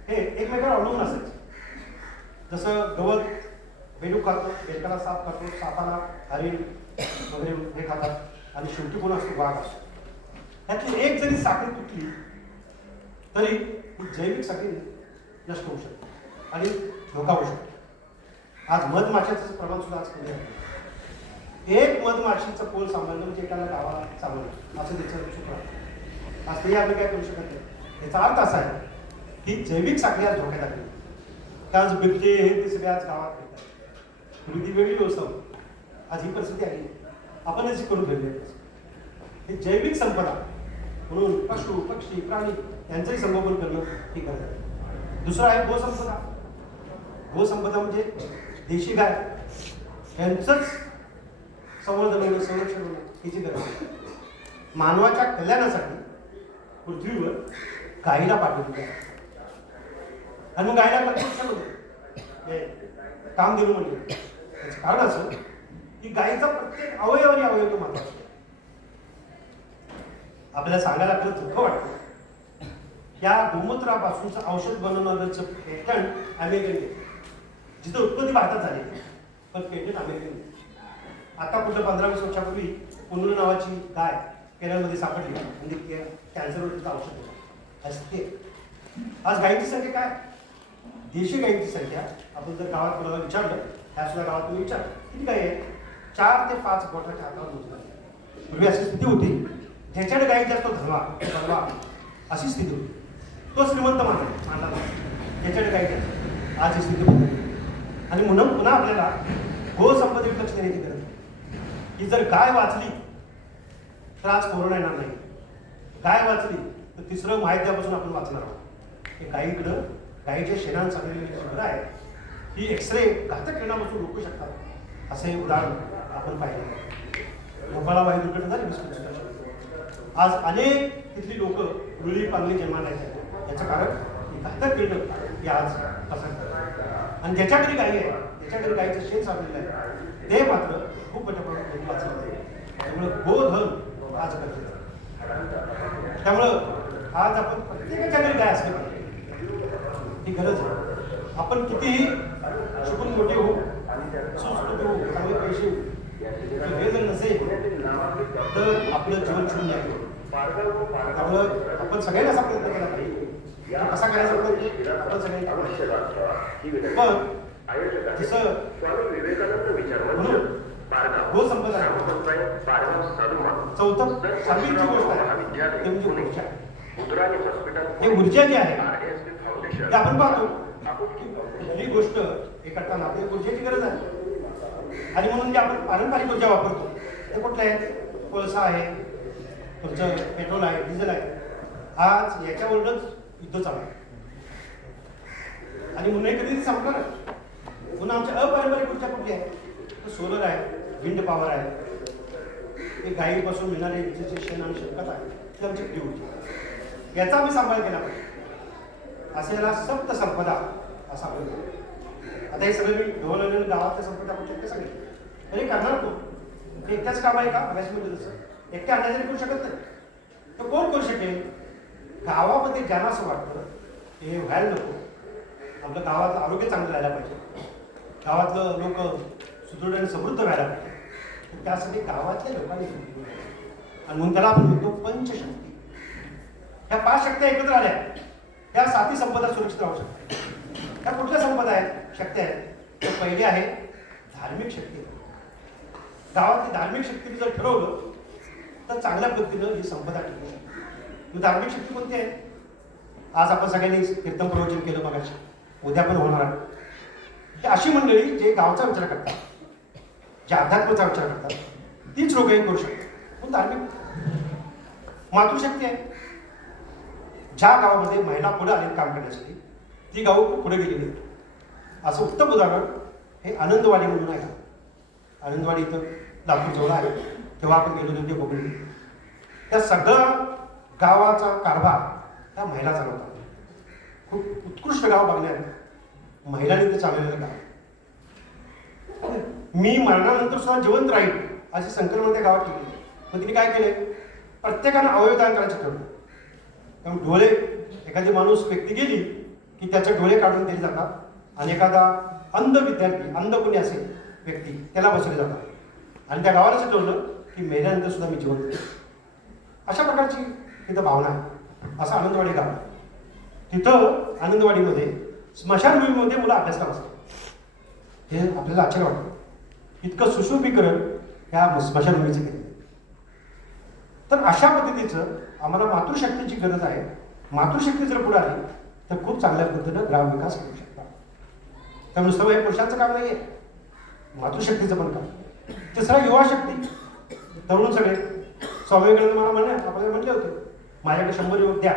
हे एकमेकांवर अवलंबून असायचं. जसं गवत बेडूक खातो, बेडकाला साप खातो, सापाला हरिण वगैरे हे खातात आणि शेवटी कोण असतो वाघ असतो. त्यातली एक जरी साखळी तुटली तरी ही जैविक साखळी नष्ट होऊ शकते आणि धोका होऊ शकतो. आज मधमाशाचं प्रमाण सुद्धा आज कमी आहे. एक मधमाशीचं पोल सांभाळणं म्हणजे एकाला गावाला सांभाळणं असं त्याचं सूत्र आहे. आज ते आम्ही काय करू शकत नाही. याचा अर्थ असा आहे की जैविक साखळी आज धोक्यात आली. आज बिबटे हे ते सगळे आज गावात येतात. पूर्वी ती वेगळी व्यवस्था होती, आज ही परिस्थिती आली. आपणच ही करून ठेवली आहे. हे जैविक संपदा म्हणून पशु पक्षी प्राणी यांचंही संगोपन करणं ही गरज आहे. दुसरं आहे गोसंपदा. गोसंपदा म्हणजे देशी गाय यांचंच संवर्धन होणं, संरक्षण होणं हिची गरज आहे. मानवाच्या कल्याणासाठी पृथ्वीवर गाईला पाठवली आहे आणि मग गायला काम दिलं म्हणजे त्याचं कारण असं की गायीचा प्रत्येक अवयव आणि अवयव तो महत्वाचा. आपल्याला सांगायला खरं दुःख वाटतं या गोमूत्रापासूनचं औषध बनवणारं पेटंट अमेरिकन, जिथं उत्पत्ती भारतात झाली पण पेटंट अमेरिकन. आता कुठं 15-20 वर्षापूर्वी पुनरू नावाची गाय केरळमध्ये सापडली म्हणजे कॅन्सरवर तिचं औषध असते. आज गायीची संख्या काय? देशी गायीची संख्या आपण जर गावात कोणाला विचारलं, ह्या सुद्धा गावात तुम्ही विचार किती गाय आहे, 4 ते 5 बोटाच्या हातावर मोजतात. पूर्वी अशी स्थिती होती ज्याच्याकडे गायी जास्त धनवा अशी स्थिती होती. तो श्रीमंत मानला त्याच्याकडे गायी जास्त. आज ही स्थिती बदलली आणि म्हणून पुन्हा आपल्याला गोसंपदेकडे लक्ष देण्याची गरज आहे की जर गाय वाचली तर आज कोरोना येणार नाही. गाय वाचली तर तिसरं महायुद्धापासून आपण वाचणार आहोत. हे गायीकडं गायीच्या शेणात चाललेली शिबिरं आहे ही एक्सरे घातक किरणापासून रोखू शकतात. असं हे उदाहरण आपण पाहिलं. भोपाळला वायू दुर्घटना झाली 20-25 वर्षापूर्वी. आज अनेक तिथली लोक रुळी पांगली जन्माला येतात. याचं कारण ही घातक किरण ही आज पसरतात आणि ज्याच्याकडे गायी आहे ज्याच्याकडे गायीचं शेण साधलेलं आहे ते मात्र खूप मोठ्या प्रमाणात वाचलं आहे. त्यामुळे गोधन आज गरजेचं आहे. त्यामुळं आज आपण प्रत्येकाच्या घरी गाय असली पाहिजे ही गरज आहे. आपण कितीही शिकून मोठे होऊ, सुस्कृती होऊ, चांगले पैसे होऊ, हे जर नसेल तर आपलं जीवन शून्य आहे. त्यामुळं आपण सगळ्यांना असा प्रयत्न केला पाहिजे. कसा करायचा प्रयत्न आपण सगळ्यांनी पण जसं म्हणून गोसंपदा चौथं सर्वांची गोष्ट आहे ते म्हणजे ऊर्जा. हे ऊर्जा जी आहे ते आपण पाहतो कुठली गोष्ट हे करताना आपल्याला ऊर्जेची गरज आहे आणि म्हणून जे आपण पारंपरिक ऊर्जा वापरतो ते कुठल्या आहेत? कोळसा आहे, तुमचं पेट्रोल आहे, डिझेल आहे. आज याच्यावरूनच युद्ध चालू आहे आणि म्हणून हे कधी संपणार. पुन्हा आमच्या अपारंपरिक ऊर्जा कुठली आहे? तर सोलर आहे, विंड पॉवर आहे, हे गायीपासून मिळणारे विजेचे शेण आणि शेणखत आहे ती आमची खरी ऊर्जा. याचा आम्ही सांभाळ केला पाहिजे. असं याला सप्त संपदा असा आपण. आता हे सगळं मी ढोल गावातल्या संपदा आपण शक्य सांगितलं तरी करणार तो एकट्याच काम आहे का? अभ्यासमध्ये जसं एकट्या अंदाजाने करू शकत नाही तर कोण करू शकेल? गावामध्ये ज्यांना असं वाटतं हे व्हायला नको आपलं गावाचं आरोग्य चांगलं राहायला पाहिजे, गावातलं लोक सुदृढ आणि समृद्ध राहायला पाहिजे. तर त्यासाठी गावातल्या लोकांनी समजून घ्यायचं. आणि म्हणून त्याला आपण म्हणतो पंचशक्ती. ह्या 5 शक्त्या एकत्र आल्या, त्या 7ही संपदा सुरक्षित राहू शकतात. ह्या कुठल्या संपदा आहेत, शक्त्या आहेत? तर पहिली आहे धार्मिक शक्ती. गावातली धार्मिक शक्ती जर ठरवलं तर चांगल्या पद्धतीनं ही संपदा टिकू शकते. धार्मिक शक्ती कोणती आहे? आज आपण सगळ्यांनी कीर्तन प्रवचन केलं मगाशी, उद्या पण होणार आहे. ही अशी मंडळी जे गावचा विचार करतात, जे अध्यात्माचा विचार करतात, तीच लोक हे करू शकतात. पण धार्मिक मातृशक्ती आहे. ज्या गावामध्ये महिला पुढे आली काम करण्यासाठी, ती गावं खूप पुढे गेलेली आहेत. असं उत्तम उदाहरण हे आनंदवाडी म्हणून आहे. आनंदवाडी इथं लातूर जवळ आहे. तेव्हा आपण गेलो होतो ते बघून. त्या सगळ्या गावाचा कारभार त्या महिला चालवतात. खूप उत्कृष्ट गाव बघण्यात महिलांनी ते चालवलेलं गाव. मी मरणानंतर सुद्धा जिवंत राहील अशी संकल्पना त्या गावात केली. पण तिने काय केले, प्रत्येकानं अवयवदान करायचं ठरवलं. कारण डोळे, एखादी माणूस व्यक्ती गेली की त्याचे डोळे काढून दिले जातात आणि एखादा अंध विद्यार्थी, अंध कोणी असेल व्यक्ती, त्याला बसवले जातात. आणि त्या गावाला असं ठरवलं की मेल्यानंतर सुद्धा मी जिवंत राहील. अशा प्रकारची तिथं भावना आहे. असं आनंदवाडी गाव आहे. तिथं आनंदवाडीमध्ये स्मशानभूमीमध्ये मुलं अभ्यासक्रम असतात. हे आपल्याला आश्चर्य वाटतं. इतकं सुशोभीकरण ह्या स्मशानभूमीचं केलं. तर अशा पद्धतीचं आम्हाला मातृशक्तीची गरज आहे. मातृशक्ती जर पुढे आली तर खूप चांगल्या पद्धतीनं ग्रामविकास करू शकतात. त्यामुळे नुसतं हे पुरुषांचं काम नाही आहे, मातृशक्तीचं पण काम. तिसरा युवा शक्ती, तरुण सगळे. स्वामी विवेकानंद मला आपल्याला म्हणले होते, माझ्याकडे 100 युवक द्या,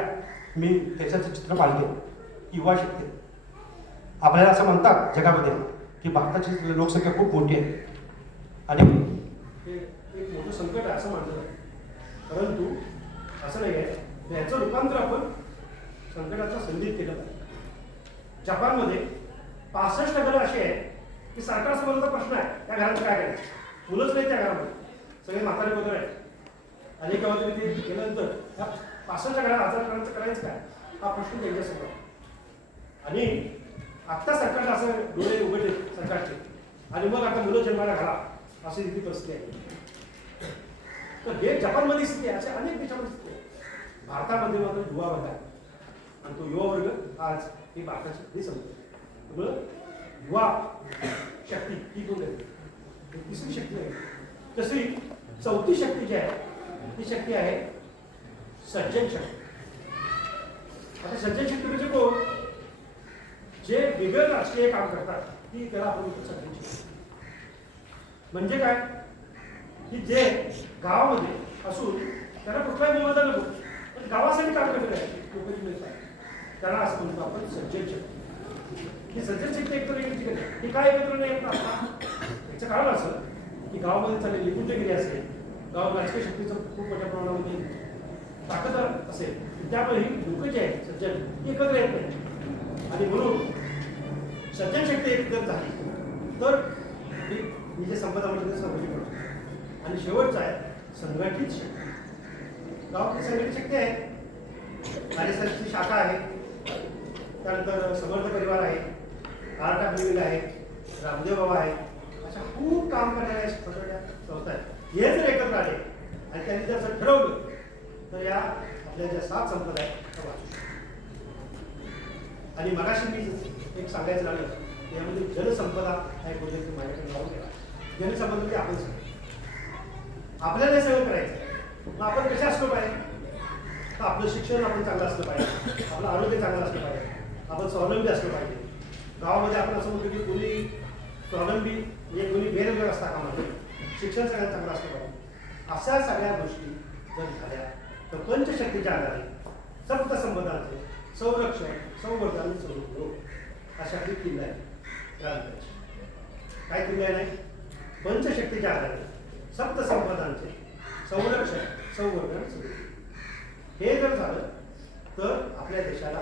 मी त्याच्याचं चित्र पाहिजे. युवा शक्ती. आपल्याला असं म्हणतात जगामध्ये की भारताची लोकसंख्या खूप मोठी आहे आणि हे एक मोठं संकट आहे असं मानलं जातं. परंतु असं नाही आहे. याचं रूपांतर आपण संकटाचा संधीत केलं पाहिजे. जपानमध्ये 65 घरं अशी आहेत की सरकारसमोरचा प्रश्न आहे, त्या घरात काय करायचं. मुलंच नाही त्या घरामध्ये, सगळे म्हातारे वगैरे आहेत. आणि केव्हा तरी ते केल्यानंतर त्या 65 घरात 1000 घरांचं करायचं काय, हा प्रश्न त्यांच्यासमोर आहे. आणि आत्ता सरकारला असं डोळे उघडले सरकारचे आणि मग आता मुलं जन्माला घाला अशी स्थिती परिस्थिती आहे. तर हे जपानमध्ये स्थिती आहे, अशा अनेक देशामध्ये स्थिती आहे. भारतामध्ये मात्र युवा वर्ग आहे आणि तो युवा वर्ग आज ही भारताची स्थिती समजतो. त्यामुळं युवा शक्ती ही कोण आहे, तिसरी शक्ती आहे. तशी 4थी शक्ती जी आहे ती शक्ती आहे सज्जन शक्ती. आता सज्जन शक्ती म्हणजे कोण, जे वेगळं राजकीय काम करतात ती त्याला आपण सज्जन शक्ती. म्हणजे काय की जे गावामध्ये असून त्याला कुठलाही मोबदला नको, पण गावासाठी काम करत आहे लोकांची मिळतात, त्याला असं म्हणतो आपण सज्जन शक्ती. ही सज्जन शक्ती एकत्र येण्याची गरज आहे. ही काय एकत्र नाही येत ना, याचं कारण असं की गावामध्ये चाललेली गुंडगिरी असेल, गावात राजकीय शक्तीचं खूप मोठ्या प्रमाणामध्ये ताकद असेल, त्यामुळे ही लोक जे आहेत सज्जन ती एकत्र येत नाही. आणि म्हणून सज्जन शक्ती एक जर झाली तर ही जे संपदा म्हणजे संघटित होतो. आणि शेवटचं आहे संघटित शक्ती. गावातली संघटित शक्ती आहे. कार्यसरची शाखा आहे, त्यानंतर समर्थ परिवार आहे, आर्ट ऑफ लिव्हिंग आहे, रामदेव बाबा आहे, अशा खूप काम करणाऱ्या छोट्या संस्था आहेत. हे जर एकत्र आले आणि त्यांनी जर असं ठरवलं तर या आपल्या ज्या 7 संपदा आहेत त्या वाचू शकतात. आणि मगाशी मी एक सांगायचं झालं त्यामध्ये जलसंपदा हा एक प्रोजेक्ट माझ्याकडे लावून केला. जलसंपदा म्हणजे आपण सगळं आपल्याला हे सगळं करायचं. मग आपण कसे असलो पाहिजे, तर आपलं शिक्षण आपण चांगलं असलं पाहिजे, आपलं आरोग्य चांगलं असलं पाहिजे, आपण स्वावलंबी असलं पाहिजे. गावामध्ये आपण असं म्हणतो की कोणी स्वावलंबी म्हणजे कोणी बेरोजगार असता कामा नये, शिक्षण सगळ्यात चांगलं असलं पाहिजे. अशा सगळ्या गोष्टी जर झाल्या तर पंचशक्तीच्या आधारे सप्तसंपदांचे संरक्षण, संवर्धन आणि संरक्षण अशा काही किल्ला आहे ग्रामविकास. काय किल्ला नाही, पंचशक्तीच्या आधारे सप्तसंपदांचे संरक्षण, संवर्धन आणि संरक्षण. हे जर झालं तर आपल्या देशाला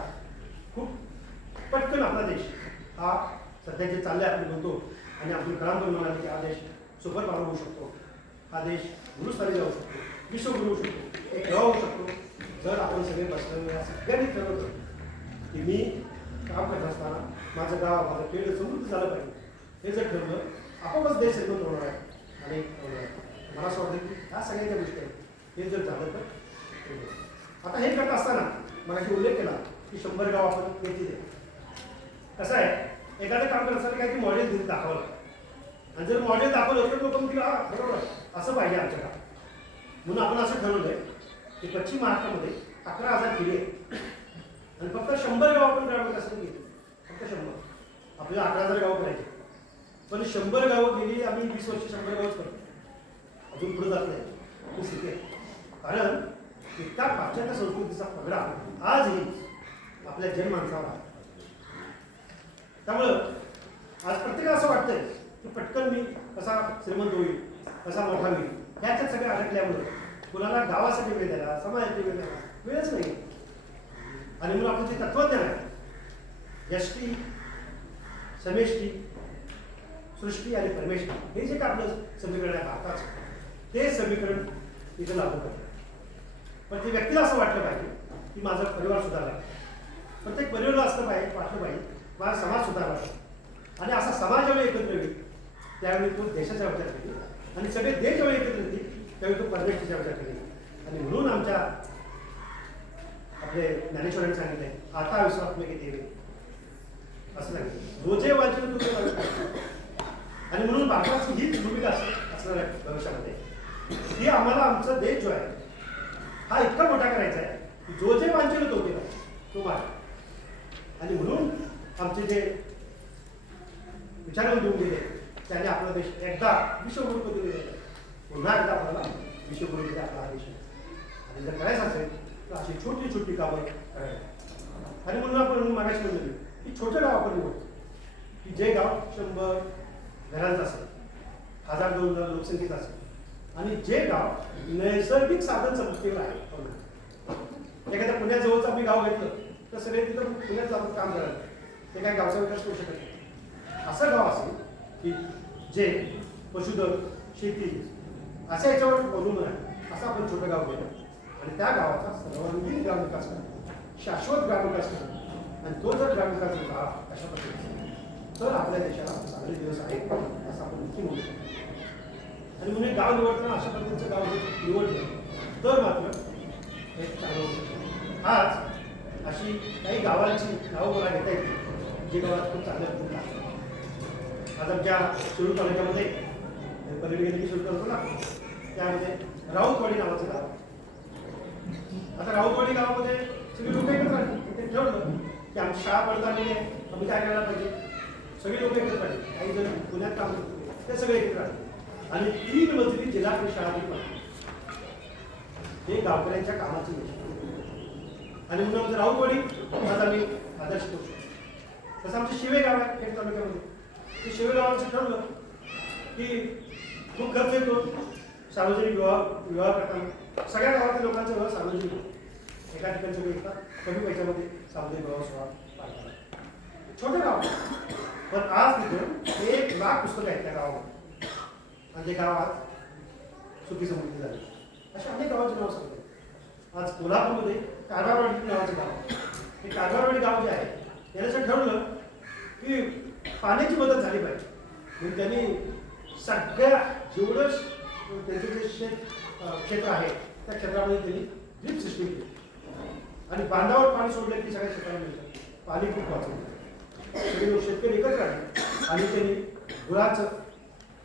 खूप पटकन आपला देश हा सध्या जे चाललंय आपण म्हणतो आणि अब्दुल कलाम पण म्हणाले की हा देश सुपर पॉवर होऊ शकतो, हा देश गुरुस्थानी जाऊ शकतो, विश्वगुरु होऊ शकतो, एक ग्रह होऊ शकतो. जर आपण सगळे बसलेले सगळ्यांनी ठरवलं की मी काम करत असताना माझं गाव माझं खेळ समृद्ध झालं पाहिजे हे जर ठरवलं आपोआपच देश श्रीमंत होणार आहे. आणि मला असं वाटतं की ह्या सगळ्या ज्या गोष्टी आहेत हे जर झालं तर आता हे करत असताना मला उल्लेख केला की 100 गाव आपण येथे दे. कसं आहे एखादं काम करत असताना काही की मॉडेल दाखवलं आणि जर मॉडेल दाखवलं तर लोक म्हणतील हा बरोबर असं पाहिजे आमच्या गावात. म्हणून आपण असं ठरवलं आहे की पश्चिम महाराष्ट्रामध्ये 11,000 किल्ले आहेत आणि फक्त 100 गाव आपण ग्रामविकासासाठी घेतो. फक्त 100 आपल्याला 11,000 गाव करायचे पण 100 गावं गेली आम्ही 20 वर्ष 100 गावच करतो. अजून पुढे जात नाही ही स्थिती आहे. कारण इतका पाश्चात्य संस्कृतीचा पगडा आजही आपल्या जनमानसावर आहे. त्यामुळं आज प्रत्येकाला असं वाटतंय की पटकन मी कसा श्रीमंत होईल कसा मोठा होईल ह्याच्यात सगळं अडकल्यामुळे कुणाला गावासाठी वेळ द्यायला समाजासाठी वेळ द्यायला वेळच नाही. आणि म्हणून आपलं जे तत्वज्ञान आहे यष्टी समेष्टी सृष्टी आणि परमेष्टी हे जे काय आपलं समीकरण आहे भारताचं ते समीकरण इथं लागू करतं. पण ते व्यक्तीला असं वाटलं पाहिजे की माझा परिवार सुधारला प्रत्येक परिवाराला असलं पाहिजे वाटलं पाहिजे माझा समाज सुधारला आणि असा समाज ज्यावेळी एकत्र येईल त्यावेळी तो देशाचा विचार करेल आणि सगळे देश जेव्हा एकत्र येतील त्यावेळी तो परमेष्टीचा विचार करेल. आणि म्हणून आमच्या आपले ज्ञानेश्वरांनी सांगितलंय आता विश्वात्मक येते असं सांगितलं रोजे वाचन तुम्ही. आणि म्हणून भारताची हीच भूमिका असणार आहे भविष्यामध्ये की आम्हाला आमचा देश जो आहे हा इतका मोठा करायचा आहे जो जे वांछित होते तो मार. आणि म्हणून आमचे जे विचार देऊन गेले त्याने आपला देश एकदा विश्वगुरुपती दिले पुन्हा एकदा आपल्याला विश्वगुरुपती आपला हा देश आहे. आणि जर करायचं असेल तर अशी छोटी छोटी कामं करायला. आणि म्हणून आपण मागाशी म्हणलं की छोटं गाव आपण निवडतो की जे गाव 100 घरांचं असेल 1000-2000 लोकसंख्येचं असेल आणि जे गाव नैसर्गिक साधन संपत्तीवर आहे. एखाद्या पुण्याजवळचं आम्ही गाव घेतलं तर सगळे तिथं पुण्यात जाऊन काम करायला ते काही गावचा विकास करू शकत नाही. असं गाव असेल की जे पशुधन शेती अशा याच्यावर अवलंबून आहे असं आपण छोटं गाव घेतो आणि त्या गावाचा सर्वांगीण ग्रामविकास करतो शाश्वत ग्रामविकास करतो. आणि तो जर ग्रामविकास झाला अशा पद्धतीने तर आपल्या देशाला चांगले दिवस आहेत असं आपण नक्की म्हणू शकतो. आणि म्हणून गाव निवडताना अशा पद्धतीचं गाव जर निवडलं तर मात्र हे चांगलं होऊ शकतं. आज अशी काही गावांची नावं मला घेता येतील जी गावात खूप चांगल्या पद्धतीने असतात. आज आमच्या शिरूर तालुक्यामध्ये पलीकडे गेले की शिरूर होतो ना त्यामध्ये राऊतवाडी नावाचं गाव. आता राऊतवाडी गावामध्ये सगळी लोक एकत्र आली ते ठरवलं की आमची शाळा पडत आलेली आहे आम्ही काय करायला पाहिजे. सगळे लोक एकत्र आले काही जण पुण्यात काम करतो ते सगळे एकत्र आले आणि 3 मजली जिल्हा परिषद शाळा दिली पाहिजे. हे गावकऱ्यांच्या कामाची गोष्ट. आणि म्हणून आमचं राऊतवाडी आज आम्ही आदर्श करू शकतो. तसं आमचं शिवे गाव आहे खेड तालुक्यामध्ये ते शिवे गावाचं ठरवलं की खूप खर्च येतो सार्वजनिक विवाह करताना सगळ्या गावातल्या लोकांचा विवाह सार्वजनिक होतो. एका ठिकाणी सगळे येतात कमी पैशामध्ये सार्वजनिक विवाह सोहळा पार पाडतात. छोटं गाव पण आज तिथं 1 लाख पुस्तकं आहेत त्या गावामध्ये आणि ते गाव आज सुखी समृद्धी झाली. अशा अनेक गावांची नावं सांगते. आज कोल्हापूरमध्ये कारवारवाडी नावाचं गाव आहे. हे कारवारवाडी गाव जे आहे त्याच्यासाठी ठरवलं की पाण्याची मदत झाली पाहिजे म्हणून त्यांनी सगळ्या जेवढं त्यांचं जे क्षेत्र आहे त्या क्षेत्रामध्ये त्यांनी ड्रीप सिस्टीम केली आणि बांधावर पाणी सोडलं की सगळ्या क्षेत्राला मिळतं. पाणी खूप वाचवलं. सगळे लोक शेतकरी एकत्र आले आणि त्यांनी गुळाचं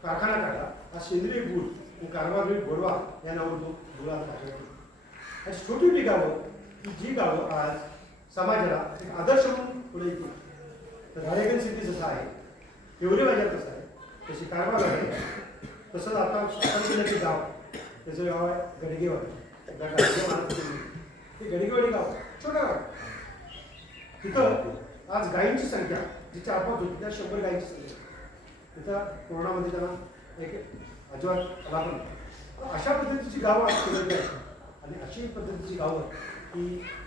कारखाना काढला. हा सेंद्रिय गुळ आणि कारवारवाडी गोडवा या नावावर तो गुळाचा कारखाना केला. अशी छोटी छोटी गावं की जी गावं आज समाजाला एक आदर्श म्हणून पुढे येतील. तर राळेगण सिटी जसं आहे एवढे बाजार तसं आहे तशी कारवार आहे. तसंच आता सातारा जिल्ह्याचे गाव त्याचं गाव आहे गडगेवाडी. एकदा ते गडगेवाडी गाव छोटं गाव तिथं आज गायींची संख्या जी 4-5 होती त्या 100 गायींची संख्या तिथं कोरोनामध्ये त्यांना एक अजिबात आला पण अशा पद्धतीची गावं आज केलेली आहेत. आणि अशी पद्धतीची गावं ही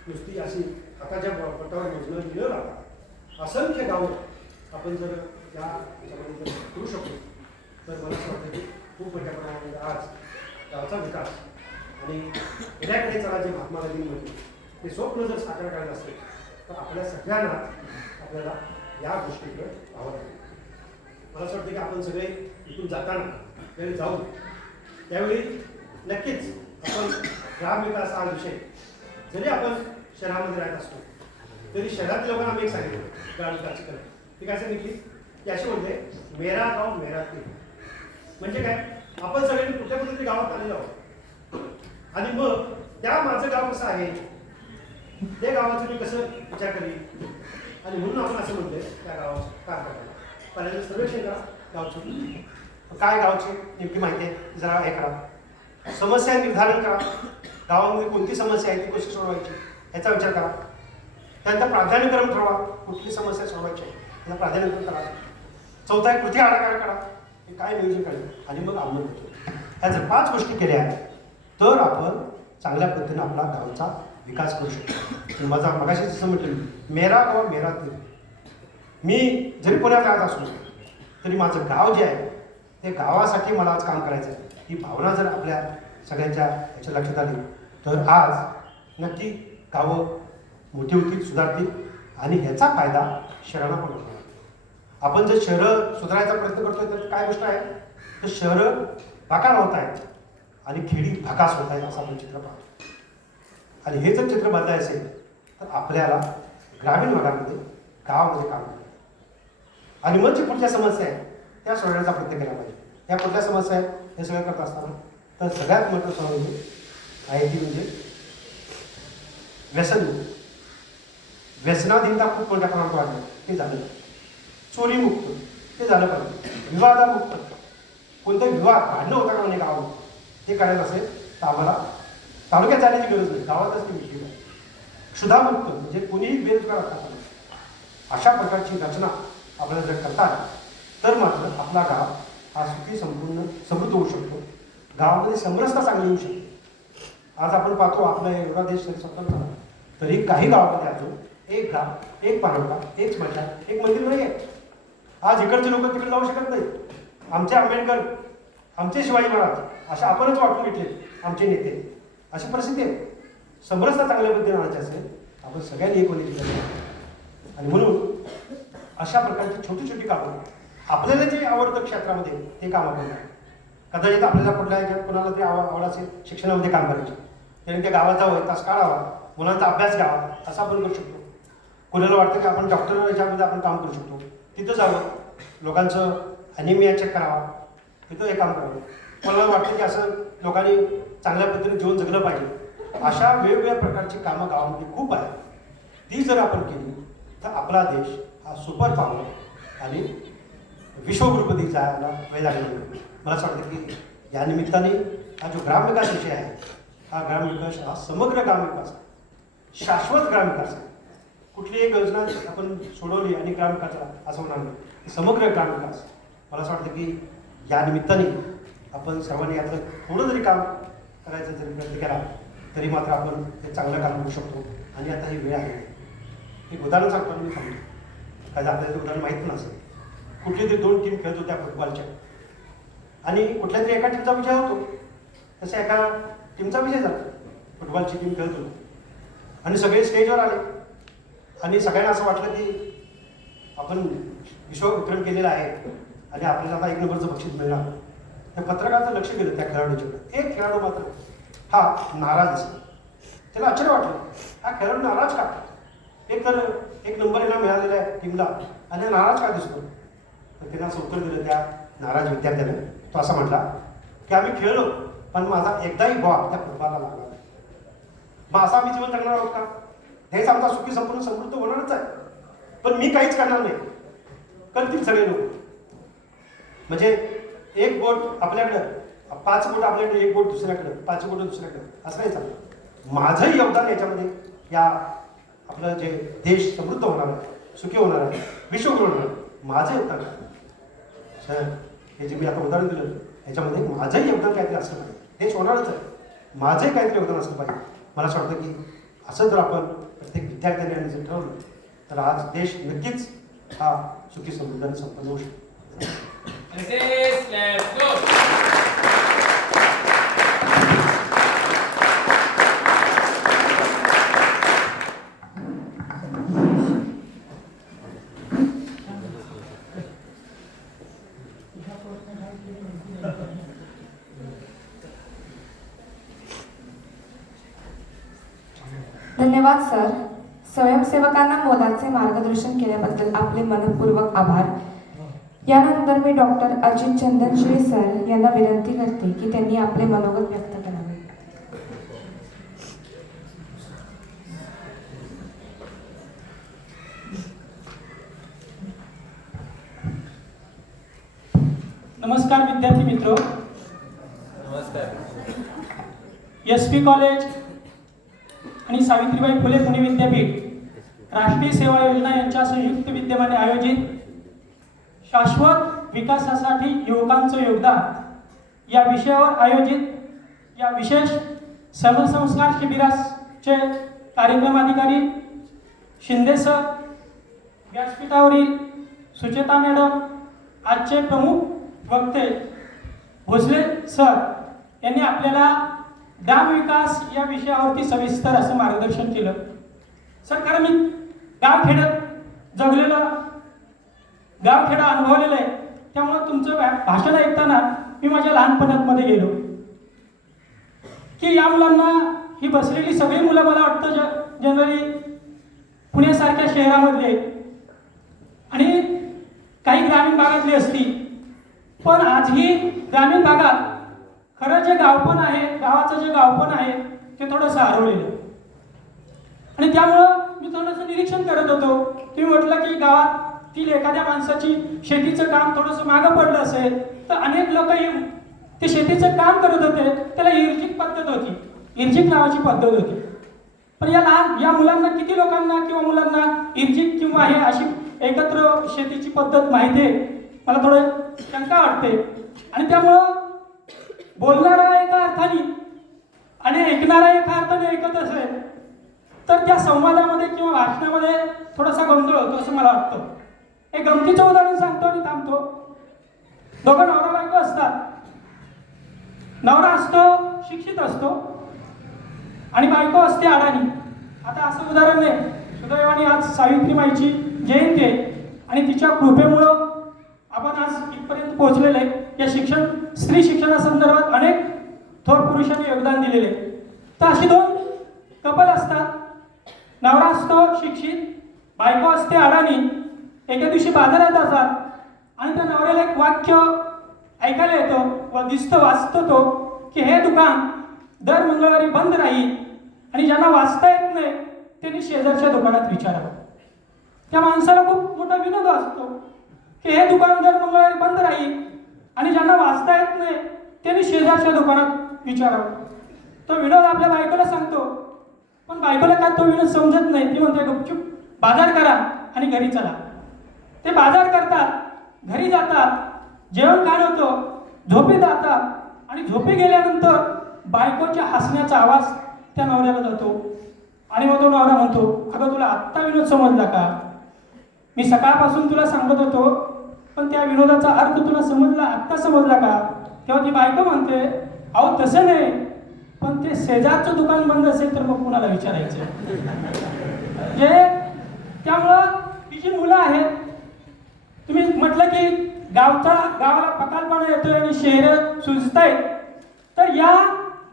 नुसती अशी हाताच्या पटावर मोजणं लिहिलं लागतात. असंख्य गावं आपण जर याच्यामध्ये जर करू शकतो तर मला असं वाटतं की खूप मोठ्या प्रमाणामध्ये आज गावचा विकास आणि उद्याकडे चला जे महात्मा गांधी म्हणते ते स्वप्न जर साकार करायचं असेल तर आपल्या सगळ्यांना आपल्याला या गोष्टीकडे पाहावं लागेल. मला असं वाटतं की आपण सगळे इथून जाताना त्यावेळी जाऊ त्यावेळी नक्कीच आपण ग्रामविकास हा विषय जरी आपण शहरामध्ये राहत असतो तरी शहरातील लोकांना आम्ही एक सांगितलं ग्रामविकास करा. ती काय सांगितली की अशी म्हणते मेरा गाव मेरा तीर. म्हणजे काय आपण सगळ्यांनी कुठल्या कुठेतरी गावात आलेलो आहोत आणि मग त्या माझं गाव कसं आहे त्या गावाचं मी कसं विचार करेन आणि म्हणून आपण असं म्हणतोय त्या गावाचं काय करायला पहिल्यांदा सर्वेक्षण करा गावचं काय गावची नेमकी माहिती आहे जरा हे करा. समस्या निर्धारण करा. गावामध्ये कोणती समस्या आहे ती कशी सोडवायची याचा विचार करा. त्यानंतर प्राधान्यक्रम ठरवा. कुठली समस्या सोडवायची आहे त्याला प्राधान्यक्रम करा. चौथा आहे कृती आराखडा करा. हे काय नियोजन करेल आणि मग अंमलबजावणी. ह्या जर 5 गोष्टी केल्या तर आपण चांगल्या पद्धतीने आपला गावचा विकास करू शकतो. माझा मगाशी जसं म्हटलं मेरा गाव मेरा तीर. मी जरी पुण्यात राहत असलो तरी माझं गाव जे आहे ते गावासाठी मला आज काम करायचं आहे ही भावना जर आपल्या सगळ्यांच्या याच्या लक्षात आली तर आज नक्की गावं मोठी होतील सुधारतील आणि ह्याचा फायदा शहराला पण होणार. आपण जर शहरं सुधारायचा प्रयत्न करतोय तर काय गोष्ट आहे तर शहरं भाकार होत आहेत आणि खेडी भाकास होत आहेत असं आपण चित्र पाहतो. आणि हे जर चित्र बदलायचं असेल तर आपल्याला ग्रामीण भागामध्ये गावामध्ये काम करायचं आणि मग जी पुढच्या समस्या आहेत त्या सोडवण्याचा प्रयत्न केला पाहिजे. या कुठल्या समस्या आहेत हे सगळं करत असताना तर सगळ्यात महत्त्वाचं आहे ती म्हणजे व्यसनमुक्त. व्यसनाधीनता खूप मोठ्या प्रमाणात वाढली ते झालं. चोरीमुक्त ते झालं पाहिजे. विवादामुक्त कोणतं विवाद भांडणं होता का म्हणजे गावामध्ये ते करायचं असेल तर आम्हाला तालुक्यात जाण्याची गरज नाही गावातच ती विषय आहे. क्षुधामुक्त म्हणजे कोणीही बेरोजगार असतात अशा प्रकारची रचना आपल्याला जर करता आली तर मात्र आपला गाव हा सुखी संपूर्ण समृद्ध होऊ शकतो. गावामध्ये समरसता चांगली होऊ शकते. आज आपण पाहतो आपला एवढा देश स्वतंत्र झाला तरी काही गावामध्ये अजून एक गाव एक पारंपा एक स्मशान एक मंदिर नाही आहे. आज इकडचे लोक तिकडे जाऊ शकत नाही. आमचे आंबेडकर आमचे शिवाजी महाराज अशा आपणच वाटून घेतले आमचे नेते अशी परिस्थिती आहे. समरसता चांगल्या पद्धतीने आणायची असेल आपण सगळ्यांनी एक होण्याची गरज आहे. आणि म्हणून अशा प्रकारची छोटी छोटी कामं आपल्याला जे आवडतं क्षेत्रामध्ये ते काम आपण करा. कदाचित आपल्याला कुठल्या कोणाला तरी आवड असेल शिक्षणामध्ये काम करायचे त्याने त्या गावात जावं तास काढावा मुलांचा अभ्यास घ्यावा असं आपण करू शकतो. कोणाला वाटतं की आपण डॉक्टर याच्यामध्ये आपण काम करू शकतो तिथं जावं लोकांचं अनिमिया चेक करावा तिथं हे काम करावं. कोणाला वाटतं की असं लोकांनी चांगल्या पद्धतीने जीवन जगलं पाहिजे. अशा वेगवेगळ्या प्रकारची कामं गावामध्ये खूप आहेत. ती जर आपण केली तर आपला देश हा सुपर पॉवर आणि विश्वगुरुपदी जायला वेळ लागला. मला असं वाटतं की या निमित्ताने हा जो ग्रामविकास विषय आहे हा ग्रामविकास हा समग्र ग्रामविकास शाश्वत ग्रामविकास आहे. कुठली एक योजना आपण सोडवली आणि ग्रामविकासाला असं होणार नाही. समग्र ग्रामविकास मला असं वाटतं की या निमित्ताने आपण सर्वांनी यातलं थोडं जरी काम करायचं जरी प्रयत्न केला तरी मात्र आपण हे चांगलं काम करू शकतो. आणि आता ही वेळ आहे. एक उदाहरण सांगतो मी सांगतो काय आपल्याला उदाहरण माहीत नसेल. कुठली तरी 2 टीम खेळत होत्या फुटबॉलच्या आणि कुठल्या तरी एका टीमचा विजय होतो. तसं एका टीमचा विजय झाला. फुटबॉलची टीम खेळत होती आणि सगळे स्टेजवर आले आणि सगळ्यांना असं वाटलं की आपण विश्वविक्रम केलेला आहे आणि आपल्याला आता 1 नंबरचं बक्षीस मिळणार. त्या पत्रकाराचं लक्ष गेलं त्या खेळाडूच्याकडे. एक खेळाडू मात्र हा नाराज दिसला. त्याला आश्चर्य वाटलं हा खेळाडू नाराज का. एक तर 1 नंबर याला मिळालेला आहे टीमला आणि नाराज का दिसतो. तर त्याने असं उत्तर दिलं त्या नाराज विद्यार्थ्याने. तो असा म्हटला की आम्ही खेळलो पण माझा एकदाही बॉल त्या फुटबॉलला लागला नाही. मग असं आम्ही जीवन जगणार आहोत का. हेच आमचा सुखी संपूर्ण समृद्ध होणारच आहे पण मी काहीच करणार नाही करतील सगळे लोक. म्हणजे एक बोट आपल्याकडं 5 बोट आपल्याकडे 1 बोट दुसऱ्याकडं 5 बोट दुसऱ्याकडं असं नाही चालतं. माझंही योगदान याच्यामध्ये या आपलं जे देश समृद्ध होणार आहे सुखी होणार आहे विश्वगुरु होणार आहे माझं योगदान सर हे जे मी आता उदाहरण दिलं याच्यामध्ये माझंही योगदान काहीतरी असलं पाहिजे. देश होणारच आहे माझंही काहीतरी योगदान असलं पाहिजे. मला असं वाटतं की असं जर आपण प्रत्येक विद्यार्थ्यांनी आणि जर ठरवलं तर आज देश नक्कीच हा सुखी समृद्धाने संपन्न होऊ शकतो. धन्यवाद सर. स्वयंसेवकांना मोलाचे मार्गदर्शन केल्याबद्दल आपले मनपूर्वक आभार. यानंतर मी डॉक्टर अजित चंदनशिवे सर यांना विनंती करते की त्यांनी आपले मनोगत व्यक्त करावे. नमस्कार विद्यार्थी मित्रो. SP कॉलेज आणि सावित्रीबाई फुले पुणे विद्यापीठ राष्ट्रीय सेवा योजना यांच्या संयुक्त विद्यमाने आयोजित शाश्वत विकासासाठी युवकांचं योगदान या विषयावर आयोजित या विशेष समसंस्कार शिबिराचे कार्यक्रमाधिकारी शिंदे सर, व्यासपीठावरील सुचेता मॅडम, आजचे प्रमुख वक्ते भोसले सर यांनी आपल्याला ग्रामविकास या विषयावरती सविस्तर असं मार्गदर्शन केलं. सर, कारण मी गावखेड्यात जगलेलं, गावखेडं अनुभवलेलं आहे, त्यामुळं तुमचं भाषण ऐकताना मी माझ्या लहानपणामध्ये गेलो की या मुलांना, ही बसलेली सगळी मुलं मला वाटतं जनरली पुण्यासारख्या शहरामधले आणि काही ग्रामीण भागातली असती, पण आजही ग्रामीण भागात खरं जे गावपण आहे, गावाचं जे गावपण आहे ते थोडंसं हरवलेलं. आणि त्यामुळं मी थोडंसं निरीक्षण करत होतो. तुम्ही म्हटलं की गावातील एखाद्या माणसाची शेतीचं काम थोडंसं मागं पडलं असेल तर अनेक लोक येऊन ते शेतीचं काम करत होते. त्याला इर्जिक पद्धत होती, इर्जिक नावाची पद्धत होती. पण या मुलांना, किती लोकांना किंवा मुलांना इर्जिक किंवा हे अशी एकत्र शेतीची पद्धत माहिती आहे? मला थोडं शंका वाटते. आणि त्यामुळं बोलणारा एका अर्थाने आणि ऐकणारा एका अर्थाने ऐकत असेल तर त्या संवादामध्ये किंवा भाषणामध्ये थोडासा गोंधळ होतो असं मला वाटतं. एक गमतीचं उदाहरण सांगतो आणि थांबतो. दोघं नवरा बायको असतात. नवरा असतो शिक्षित असतो आणि बायको असते अडाणी. आता असं उदाहरण नाही, सुदैवाने आज सावित्रीबाईची जयंती आहे आणि तिच्या कृपेमुळं आपण आज इथपर्यंत पोहोचलेलं आहे. या स्त्री शिक्षणासंदर्भात अनेक थोर पुरुषांनी योगदान दिलेले. तर अशी दोन कपल असतात. नवरा असतो शिक्षित, बायको असते अडाणी. एका दिवशी बाजारात जातात आणि त्या नवऱ्याला एक वाक्य ऐकायला येतं व दिसतं, वाचतो तो की हे दुकान दर मंगळवारी बंद राहील आणि ज्यांना वाचता येत नाही त्यांनी शेजारच्या दुकानात विचारावं. त्या माणसाला खूप मोठा विनोद असतो की हे दुकान दर मंगळवारी बंद राहील आणि ज्यांना वाचता येत नाही त्यांनी शेजारच्या दुकानात विचारावं. तो विनोद आपल्या बायकोला सांगतो, पण बायकोला काय तो विनोद समजत नाही. ती म्हणते गुपचूप बाजार करा आणि घरी चला. ते बाजार करतात, घरी जातात, जेवण खाणं होतं, झोपी जातात आणि झोपी गेल्यानंतर बायकोच्या हसण्याचा आवाज त्या नवऱ्याला जातो आणि मग तो नवरा म्हणतो, अगं तुला आत्ता विनोद समजला का? मी सकाळपासून तुला सांगत होतो, पण त्या विनोदाचा अर्थ तुला समजला, आत्ता समजला का? तेव्हा ती बायको म्हणते, अहो तसं नाही, पण ते शेजारचं दुकान बंद असेल तर मग कुणाला विचारायचं? जे त्यामुळं ही जी मुलं आहेत, तुम्ही म्हटलं की गावाला पकालपणा येतोय आणि शहरं सुजतायत, तर या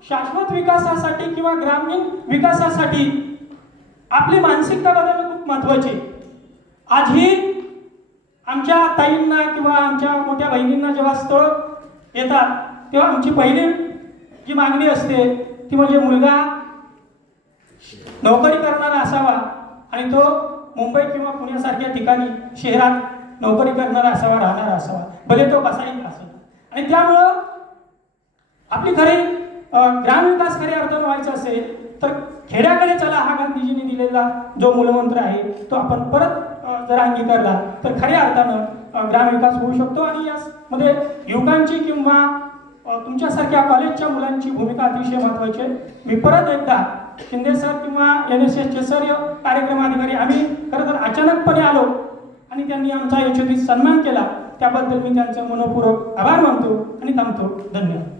शाश्वत विकासासाठी किंवा ग्रामीण विकासासाठी आपली मानसिकता बदलणं खूप महत्त्वाची. आजही आमच्या ताईंना किंवा आमच्या मोठ्या बहिणींना जेव्हा स्थळ येतात तेव्हा आमची पहिली जी मागणी असते ती म्हणजे मुलगा नोकरी करणारा असावा आणि तो मुंबई किंवा पुण्यासारख्या ठिकाणी शहरात नोकरी करणारा असावा, राहणारा असावा, भले तो कसाही असेल. आणि त्यामुळं आपली खरी ग्रामविकास खऱ्या अर्थानं व्हायचं असेल तर खेड्याकडे चला हा गांधीजींनी दिलेला जो मूलमंत्र आहे तो आपण परत जर अंगीकारला तर खऱ्या अर्थानं ग्रामविकास होऊ शकतो. आणि यामध्ये युवकांची किंवा तुमच्यासारख्या कॉलेजच्या मुलांची भूमिका अतिशय महत्त्वाची आहे. मी परत एकदा शिंदे सर किंवा NSSचे सर कार्यक्रमाधिकारी आम्ही खरं तर अचानकपणे आलो आणि त्यांनी आमचा यशोचित सन्मान केला, त्याबद्दल मी त्यांचं मनपूर्वक आभार मानतो आणि थांबतो. धन्यवाद.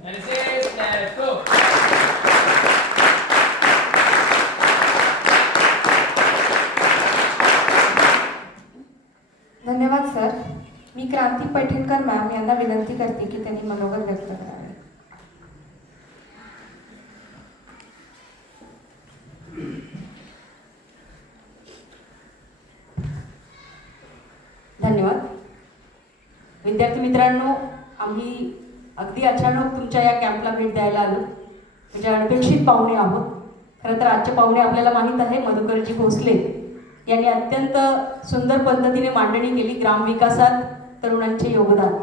धन्यवाद सर. मी क्रांती पैठणकर मॅम यांना विनंती करते की त्यांनी मनोगत व्यक्त करावे. धन्यवाद. विद्यार्थी मित्रांनो, आम्ही अगदी अचानक तुमच्या या कॅम्पला भेट द्यायला आलो. म्हणजे अनपेक्षित पाहुणे आहोत. खरं तर आजचे पाहुणे आपल्याला माहीत आहे, मधुकरजी भोसले यांनी अत्यंत सुंदर पद्धतीने मांडणी केली ग्रामविकासात तरुणांचे योगदान.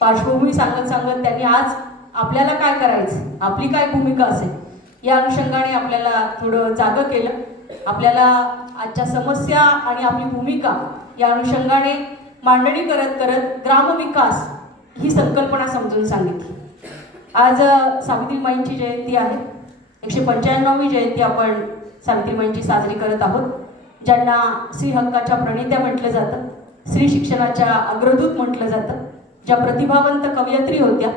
पार्श्वभूमी सांगत सांगत त्यांनी आज आपल्याला काय करायचं, आपली काय भूमिका असेल या अनुषंगाने आपल्याला थोडं जागं केलं. आपल्याला आजच्या समस्या आणि आपली भूमिका या अनुषंगाने मांडणी करत करत ग्रामविकास ही संकल्पना समजून सांगितली. आज सावित्रीमाईंची जयंती आहे. 195वी जयंती आपण सावित्रीमाईंची साजरी करत आहोत, ज्यांना स्त्री हक्काच्या प्रणेत्या म्हटलं जातं, स्त्री शिक्षणाच्या अग्रदूत म्हटलं जातं, ज्या प्रतिभावंत कवयित्री होत्या,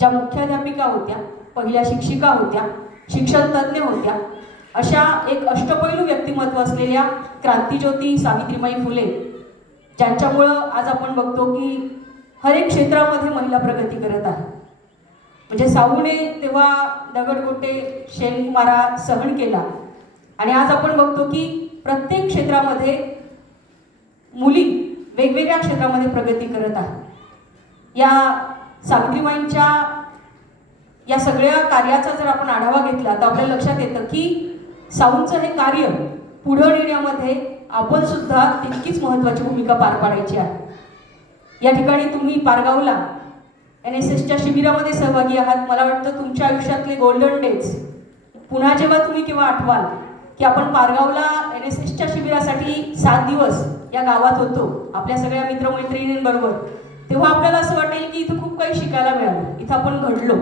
ज्या मुख्याध्यापिका होत्या, पहिल्या शिक्षिका होत्या, शिक्षण तज्ज्ञ होत्या, अशा एक अष्टपैलू व्यक्तिमत्व असलेल्या क्रांतिज्योती सावित्रीबाई फुले, ज्यांच्यामुळं आज आपण बघतो की हर एक क्षेत्रामध्ये महिला प्रगती करत आहे. म्हणजे साऊने तेव्हा दगडगोटे शेणमारा सहन केला आणि आज आपण बघतो की प्रत्येक क्षेत्रामध्ये मुली वेगवेगळ्या क्षेत्रामध्ये प्रगती करत आहेत. या सावित्रीबाईंच्या या सगळ्या कार्याचा जर आपण आढावा घेतला तर आपल्या लक्षात येतं की साऊंचं हे कार्य पुढे नेण्यामध्ये आपण सुद्धा तितकीच महत्त्वाची भूमिका पार पाडायची आहे. या ठिकाणी तुम्ही पारगावला NSSच्या शिबिरामध्ये सहभागी आहात. मला वाटतं तुमच्या आयुष्यातले गोल्डन डेज पुन्हा जेव्हा तुम्ही केव्हा आठवाल की आपण पारगावला NSSच्या शिबिरासाठी 7 दिवस या गावात होतो आपल्या सगळ्या मित्रमैत्रिणींबरोबर, तेव्हा आपल्याला असं वाटेल की इथं खूप काही शिकायला मिळालं, इथं आपण घडलो.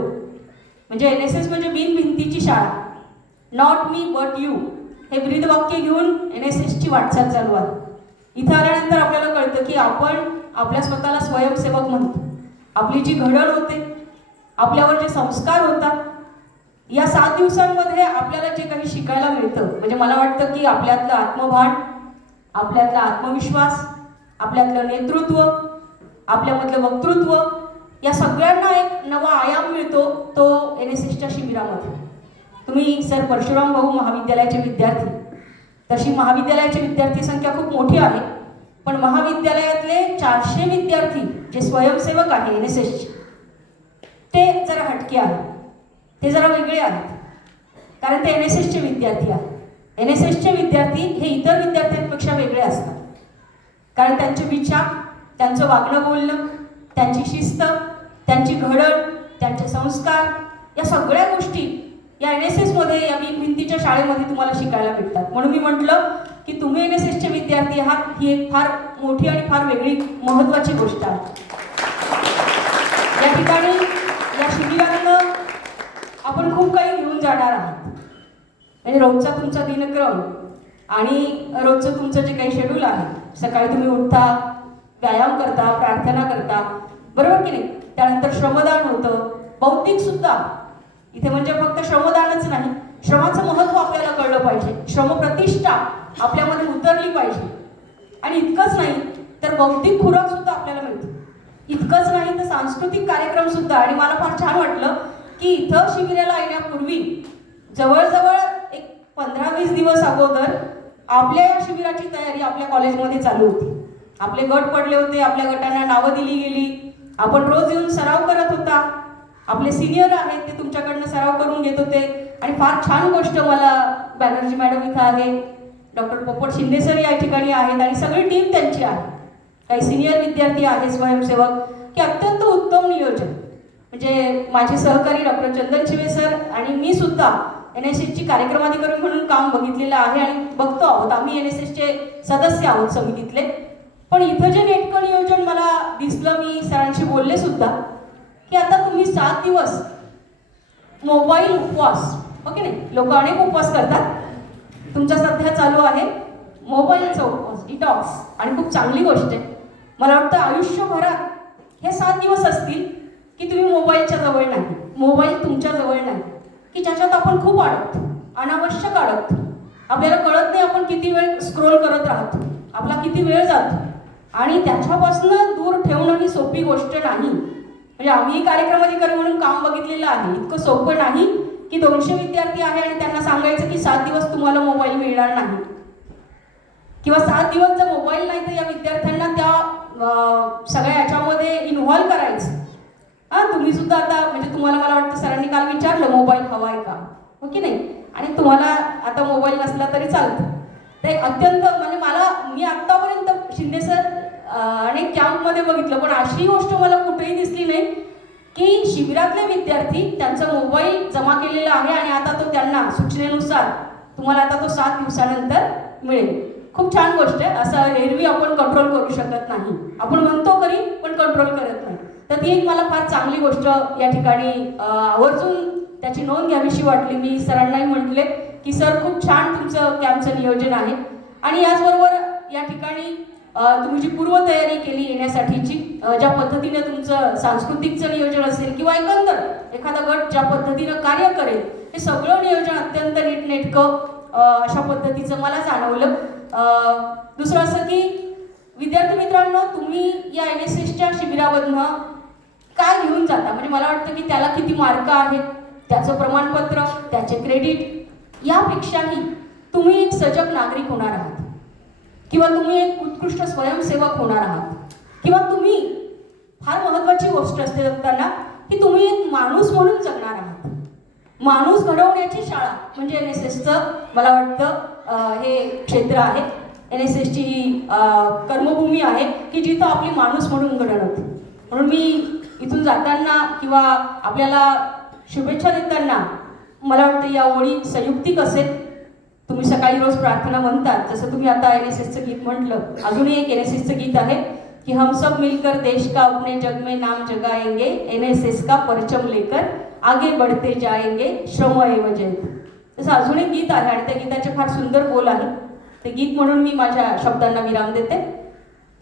म्हणजे NSS म्हणजे बिन भिंतीची शाळा, नॉट मी बट यू हे ब्रीदवाक्य घेऊन NSSची वाटचाल चालू आहे. इथं आल्यानंतर आपल्याला कळतं की आपण आपल्या स्वतःला स्वयंसेवक म्हणतो. आपली जी घडण होते, आपल्यावर जे संस्कार होतात, या 7 दिवसांमध्ये आपल्याला जे काही शिकायला मिळतं, म्हणजे मला वाटतं की आपल्यातलं आत्मभान, आपल्यातला आत्मविश्वास, आपल्यातलं नेतृत्व, आपल्यामधलं वक्तृत्व, या सगळ्यांना एक नवा आयाम मिळतो तो NSSच्या शिबिरामध्ये. तुम्ही सर परशुराम भाऊ महाविद्यालयाचे विद्यार्थी, तशी महाविद्यालयाची विद्यार्थी संख्या खूप मोठी आहे, पण महाविद्यालयातले 400 विद्यार्थी जे स्वयंसेवक आहे NSSचे, ते जरा हटके आहेत, ते जरा वेगळे आहेत, कारण ते NSSचे विद्यार्थी आहेत. NSSचे विद्यार्थी हे इतर विद्यार्थ्यांपेक्षा वेगळे असतात, कारण त्यांचे विचार, त्यांचं वागणं बोलणं, त्यांची शिस्त, त्यांची घडण, त्यांचे संस्कार, या सगळ्या गोष्टी या NSSमध्ये या भिंतीच्या शाळेमध्ये तुम्हाला शिकायला भेटतात. म्हणून मी म्हटलं की तुम्ही NSSचे विद्यार्थी आहात, ही एक फार मोठी आणि फार वेगळी महत्त्वाची गोष्ट आहे. या ठिकाणी या शिबिरातनं आपण खूप काही घेऊन जाणार आहात. म्हणजे रोजचा तुमचा दिनक्रम आणि रोजचं तुमचं जे काही शेड्यूल आहे, सकाळी तुम्ही उठता, व्यायाम करता, प्रार्थना करता, बरोबर की नाही, त्यानंतर श्रमदान होतं, बौद्धिक सुद्धा. इथे म्हणजे फक्त श्रमदानच नाही, श्रमाचं महत्त्व आपल्याला कळलं पाहिजे, श्रमप्रतिष्ठा आपल्यामध्ये उतरली पाहिजे. आणि इतकंच नाही तर बौद्धिक खुराक सुद्धा आपल्याला मिळतो. इतकंच नाही तर सांस्कृतिक कार्यक्रम सुद्धा. आणि मला फार छान वाटलं की इथं शिबिराला येण्यापूर्वी जवळजवळ एक 15-20 दिवस अगोदर आपल्या या शिबिराची तयारी आपल्या कॉलेजमध्ये चालू होती. आपले गट पडले होते, आपल्या गटांना नावं दिली गेली, आपण रोज येऊन सराव करत होता. आपले सिनियर आहेत ते तुमच्याकडनं सराव करून घेत होते. आणि फार छान गोष्ट, मला बॅनर्जी मॅडम इथं आहे, डॉक्टर पोपट शिंदे सर या ठिकाणी आहेत आणि सगळी टीम त्यांची आहे, काही सिनियर विद्यार्थी आहे स्वयंसेवक, की अत्यंत उत्तम नियोजन. म्हणजे माझे सहकारी डॉक्टर चंदन शिवे सर आणि मी सुद्धा NSSची कार्यक्रमाधिकारी म्हणून काम बघितलेलं आहे आणि बघतो आहोत. आम्ही NSSचे सदस्य आहोत समितीतले. पण इथं जे नेटकं नियोजन मला दिसलं, मी सरांशी बोलले सुद्धा की आता तुम्ही 7 दिवस मोबाईल उपवास, ओके नाही, लोक अनेक उपवास करतात, तुमचा सध्या चालू आहे मोबाईलचा उपवास, डिटॉक्स, आणि खूप चांगली गोष्ट आहे. मला वाटतं आयुष्यभरात हे 7 दिवस असतील की तुम्ही मोबाईलच्या जवळ नाही, मोबाईल तुमच्या जवळ नाही, की ज्याच्यात आपण खूप अडकतो, अनावश्यक अडकतो. आपल्याला कळत नाही आपण किती वेळ स्क्रोल करत राहतो, आपला किती वेळ जातो, आणि त्याच्यापासून दूर ठेवणं ही सोपी गोष्ट नाही. म्हणजे आम्ही कार्यक्रमाधिकारी म्हणून काम बघितलेलं आहे, इतकं सोपं नाही की 200 विद्यार्थी आहे आणि त्यांना सांगायचं की 7 दिवस तुम्हाला मोबाईल मिळणार नाही, किंवा 7 दिवस जर मोबाईल नाही तर या विद्यार्थ्यांना त्या सगळ्या याच्यामध्ये इन्व्हॉल्व करायचं. हां, तुम्ही सुद्धा आता म्हणजे तुम्हाला मला वाटतं सरांनी काल विचारलं मोबाईल हवा आहे का, हो की नाही, आणि तुम्हाला आता मोबाईल नसला तरी चालतं. ते अत्यंत म्हणजे मी आत्तापर्यंत शिंदे सर अनेक कॅम्पमध्ये बघितलं, पण अशी गोष्ट मला कुठेही दिसली नाही की शिबिरातले विद्यार्थी त्यांचा मोबाईल जमा केलेला आहे आणि आता तो त्यांना सूचनेनुसार तुम्हाला आता तो 7 दिवसानंतर मिळेल. खूप छान गोष्ट आहे. असं एरवी आपण कंट्रोल करू शकत नाही, आपण म्हणतो करी पण कंट्रोल करत नाही. तर ती एक मला फार चांगली गोष्ट या ठिकाणी आवर्जून त्याची नोंद घ्यावीशी वाटली. मी सरांनाही म्हटले की सर खूप छान तुमचं कॅम्पचं नियोजन आहे आणि याचबरोबर या ठिकाणी तुम्ही जी पूर्वतयारी केली येण्यासाठीची, ज्या पद्धतीने तुमचं सांस्कृतिकचं नियोजन असेल किंवा एकंदर एखादा गट ज्या पद्धतीनं कार्य करेल, हे सगळं नियोजन अत्यंत नीटनेटकं अशा पद्धतीचं मला जाणवलं. दुसरं असं की विद्यार्थी मित्रांनो, तुम्ही या NSSच्या शिबिरामधनं काय घेऊन जाता, म्हणजे मला वाटतं की त्याला किती मार्क आहेत, त्याचं प्रमाणपत्र, त्याचे क्रेडिट, यापेक्षाही तुम्ही एक सजग नागरिक होणार आहात किंवा तुम्ही एक उत्कृष्ट स्वयंसेवक होणार आहात किंवा तुम्ही, फार महत्त्वाची गोष्ट असते जगताना, की तुम्ही एक माणूस म्हणून जगणार आहात. माणूस घडवण्याची शाळा म्हणजे NSSचं मला वाटतं हे क्षेत्र आहे. NSSची कर्मभूमी आहे की जिथं आपली माणूस म्हणून घडण होते. म्हणून मी इथून जाताना किंवा आपल्याला शुभेच्छा देताना मला वाटतं या ओळी संयुक्तिक असेल. तुम्ही सकाळी रोज प्रार्थना म्हणतात, जसं तुम्ही आता NSSचं गीत म्हटलं, अजूनही एक NSSचं गीत आहे कि हम सब मिलकर देश का अपने जग में नाम जगाएंगे, NSS का परचम लेकर आगे बढ़ते जाएंगे, श्रम एवं जयते. तसं अजून एक गीत आहे आणि त्या गीताचे फार सुंदर बोल आहे. ते गीत म्हणून मी माझ्या शब्दांना विराम देते.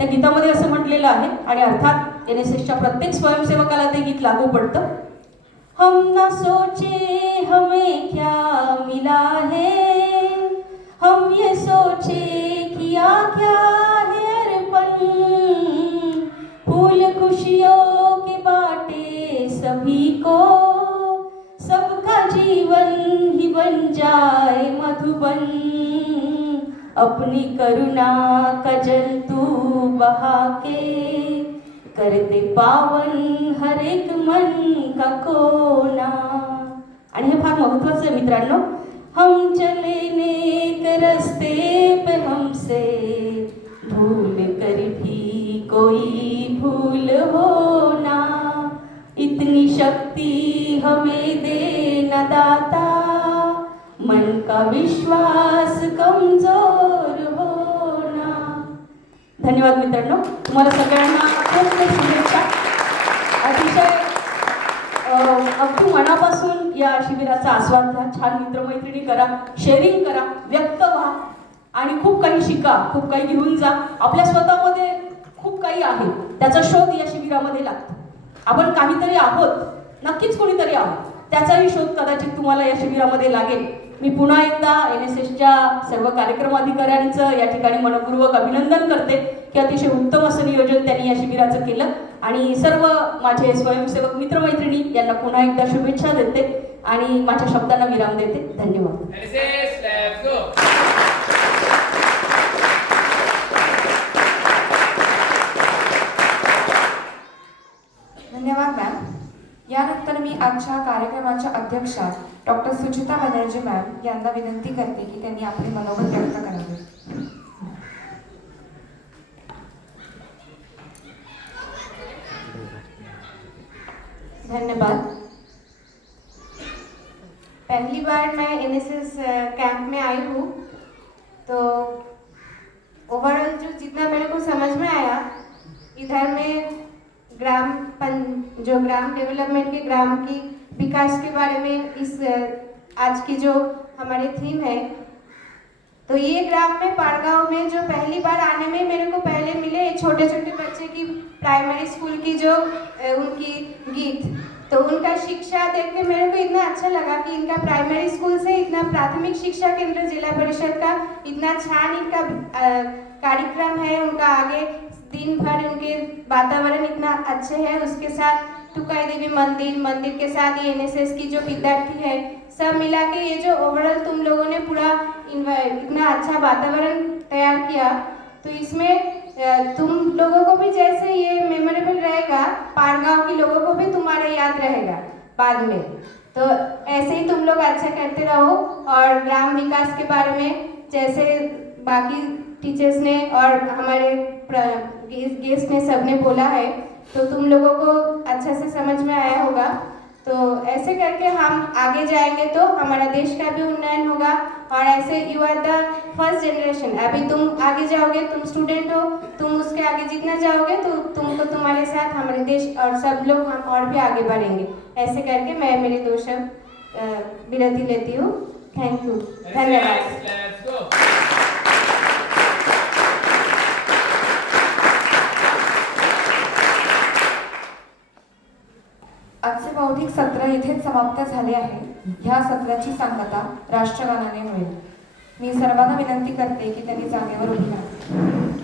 त्या गीतामध्ये असं म्हटलेलं आहे आणि अर्थात NSSच्या प्रत्येक स्वयंसेवकाला ते गीत लागू पडतं. हम ना सोचे हमें क्या मिला है, हम ये सोचे किया क्या है अर्पण, फूल खुशियों के बाटे सभी को, सबका जीवन ही बन जाए मधुबन, अपनी करुणा का जल तू बहा के, करते पावन हर एक मन का कोना. आणि हे फार महत्वाचं आहे मित्रांनो. हम चले नेक रस्ते पे हमसे भूल कर भी कोई भूल हो ना, इतनी शक्ति हमें देना दाता, मन का विश्वास कमजोर होना. धन्यवाद मित्रांनो. तुम्हाला सगळ्यांना खूप खूप शुभेच्छा. अतिशय अगदी मनापासून या शिबिराचा आस्वाद घ्या. छान मित्रमैत्रिणी करा, शेअरिंग करा, व्यक्त व्हा आणि खूप काही शिका, खूप काही घेऊन जा. आपल्या स्वतःमध्ये खूप काही आहे, त्याचा शोध या शिबिरामध्ये लागतो. आपण काहीतरी आहोत, नक्कीच कोणीतरी आहोत, त्याचाही शोध कदाचित तुम्हाला या शिबिरामध्ये लागेल. मी पुन्हा एकदा NSSच्या सर्व कार्यक्रम अधिकाऱ्यांचं या ठिकाणी मनपूर्वक अभिनंदन करते की अतिशय उत्तम असं नियोजन त्यांनी या शिबिराचं केलं आणि सर्व माझे स्वयंसेवक मित्रमैत्रिणी यांना पुन्हा एकदा शुभेच्छा देते आणि माझ्या शब्दांना विराम देते. धन्यवाद. धन्यवाद मॅम. यानंतर मी आजच्या कार्यक्रमाच्या अध्यक्षा डॉक्टर सुचिता बनर्जी मॅम यांना विनंती करते की त्यांनी आपले मनोगत व्यक्त करावे. धन्यवाद. पहली बार मैं NSS कैंप में आई हूँ, तो ओवरऑल जितना मेरे को समझ में आया, इधर में जो ग्राम डेवलपमेंट के ग्राम की विकास के बारे में इस आज की जो हमारे थीम है, तो ये ग्राम में पाड़गांव में जो पहली बार आने में मेरे को पहले मिले छोटे छोटे बच्चे की प्राइमरी स्कूल की जो उनकी गीत, तो उनका शिक्षा देख के मेरे को इतना अच्छा लगा कि इनका प्राइमरी स्कूल से इतना प्राथमिक शिक्षा केंद्र जिला परिषद का इतना छान इनका कार्यक्रम है. उनका आगे दिन भर उनके वातावरण इतना अच्छे है. उसके साथ टुकाई देवी मंदिर के साथ ये NSS की जो विद्यार्थी है, सब मिला के ये जो ओवरऑल तुम लोगों ने पूरा इतना अच्छा वातावरण तैयार किया, तो इसमें तुम लोगों को भी जैसे ये मेमोरेबल रहेगा, पारगांव के लोगों को भी तुम्हारा याद रहेगा बाद में। तो ऐसे ही तुम लोग अच्छा करते रहो और ग्राम विकास के बारे में जैसे बाकी टीचर्स ने और हमारे गेस्ट ने सबने बोला है, तो तुम लोगों को अच्छा से समझ में आया होगा। तो ऐसे करके हम आगे जाएंगे तो हमारा देश का भी उन्नयन होगा। और ऐसे you are the first generation, अभी तुम आगे जाओगे, तुम स्टूडेंट हो, तुम उसके आगे जितना जाओगे तो तुमको तुम्हारे साथ हमारे देश और सब लोग हम और भी आगे बढ़ेंगे। ऐसे करके मैं मेरे 2 शब्द विनती लेती हूँ। थैंक यू, धन्यवाद। आजचे बौद्धिक सत्र इथेच समाप्त झाले आहे. ह्या सत्राची सांगता राष्ट्रगानाने होईल. मी सर्वांना विनंती करते की त्यांनी जागेवर उभी राहावे.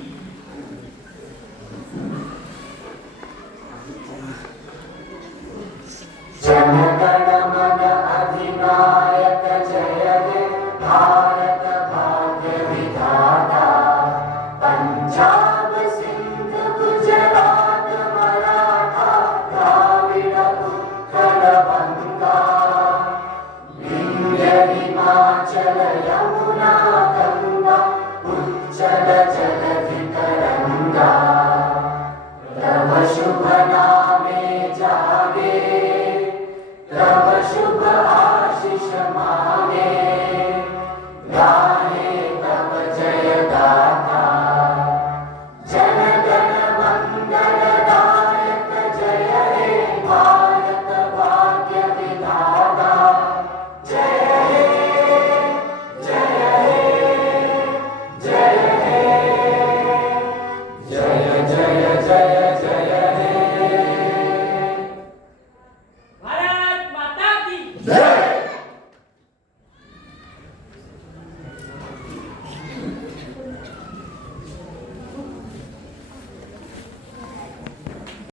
हिमाचल यमुना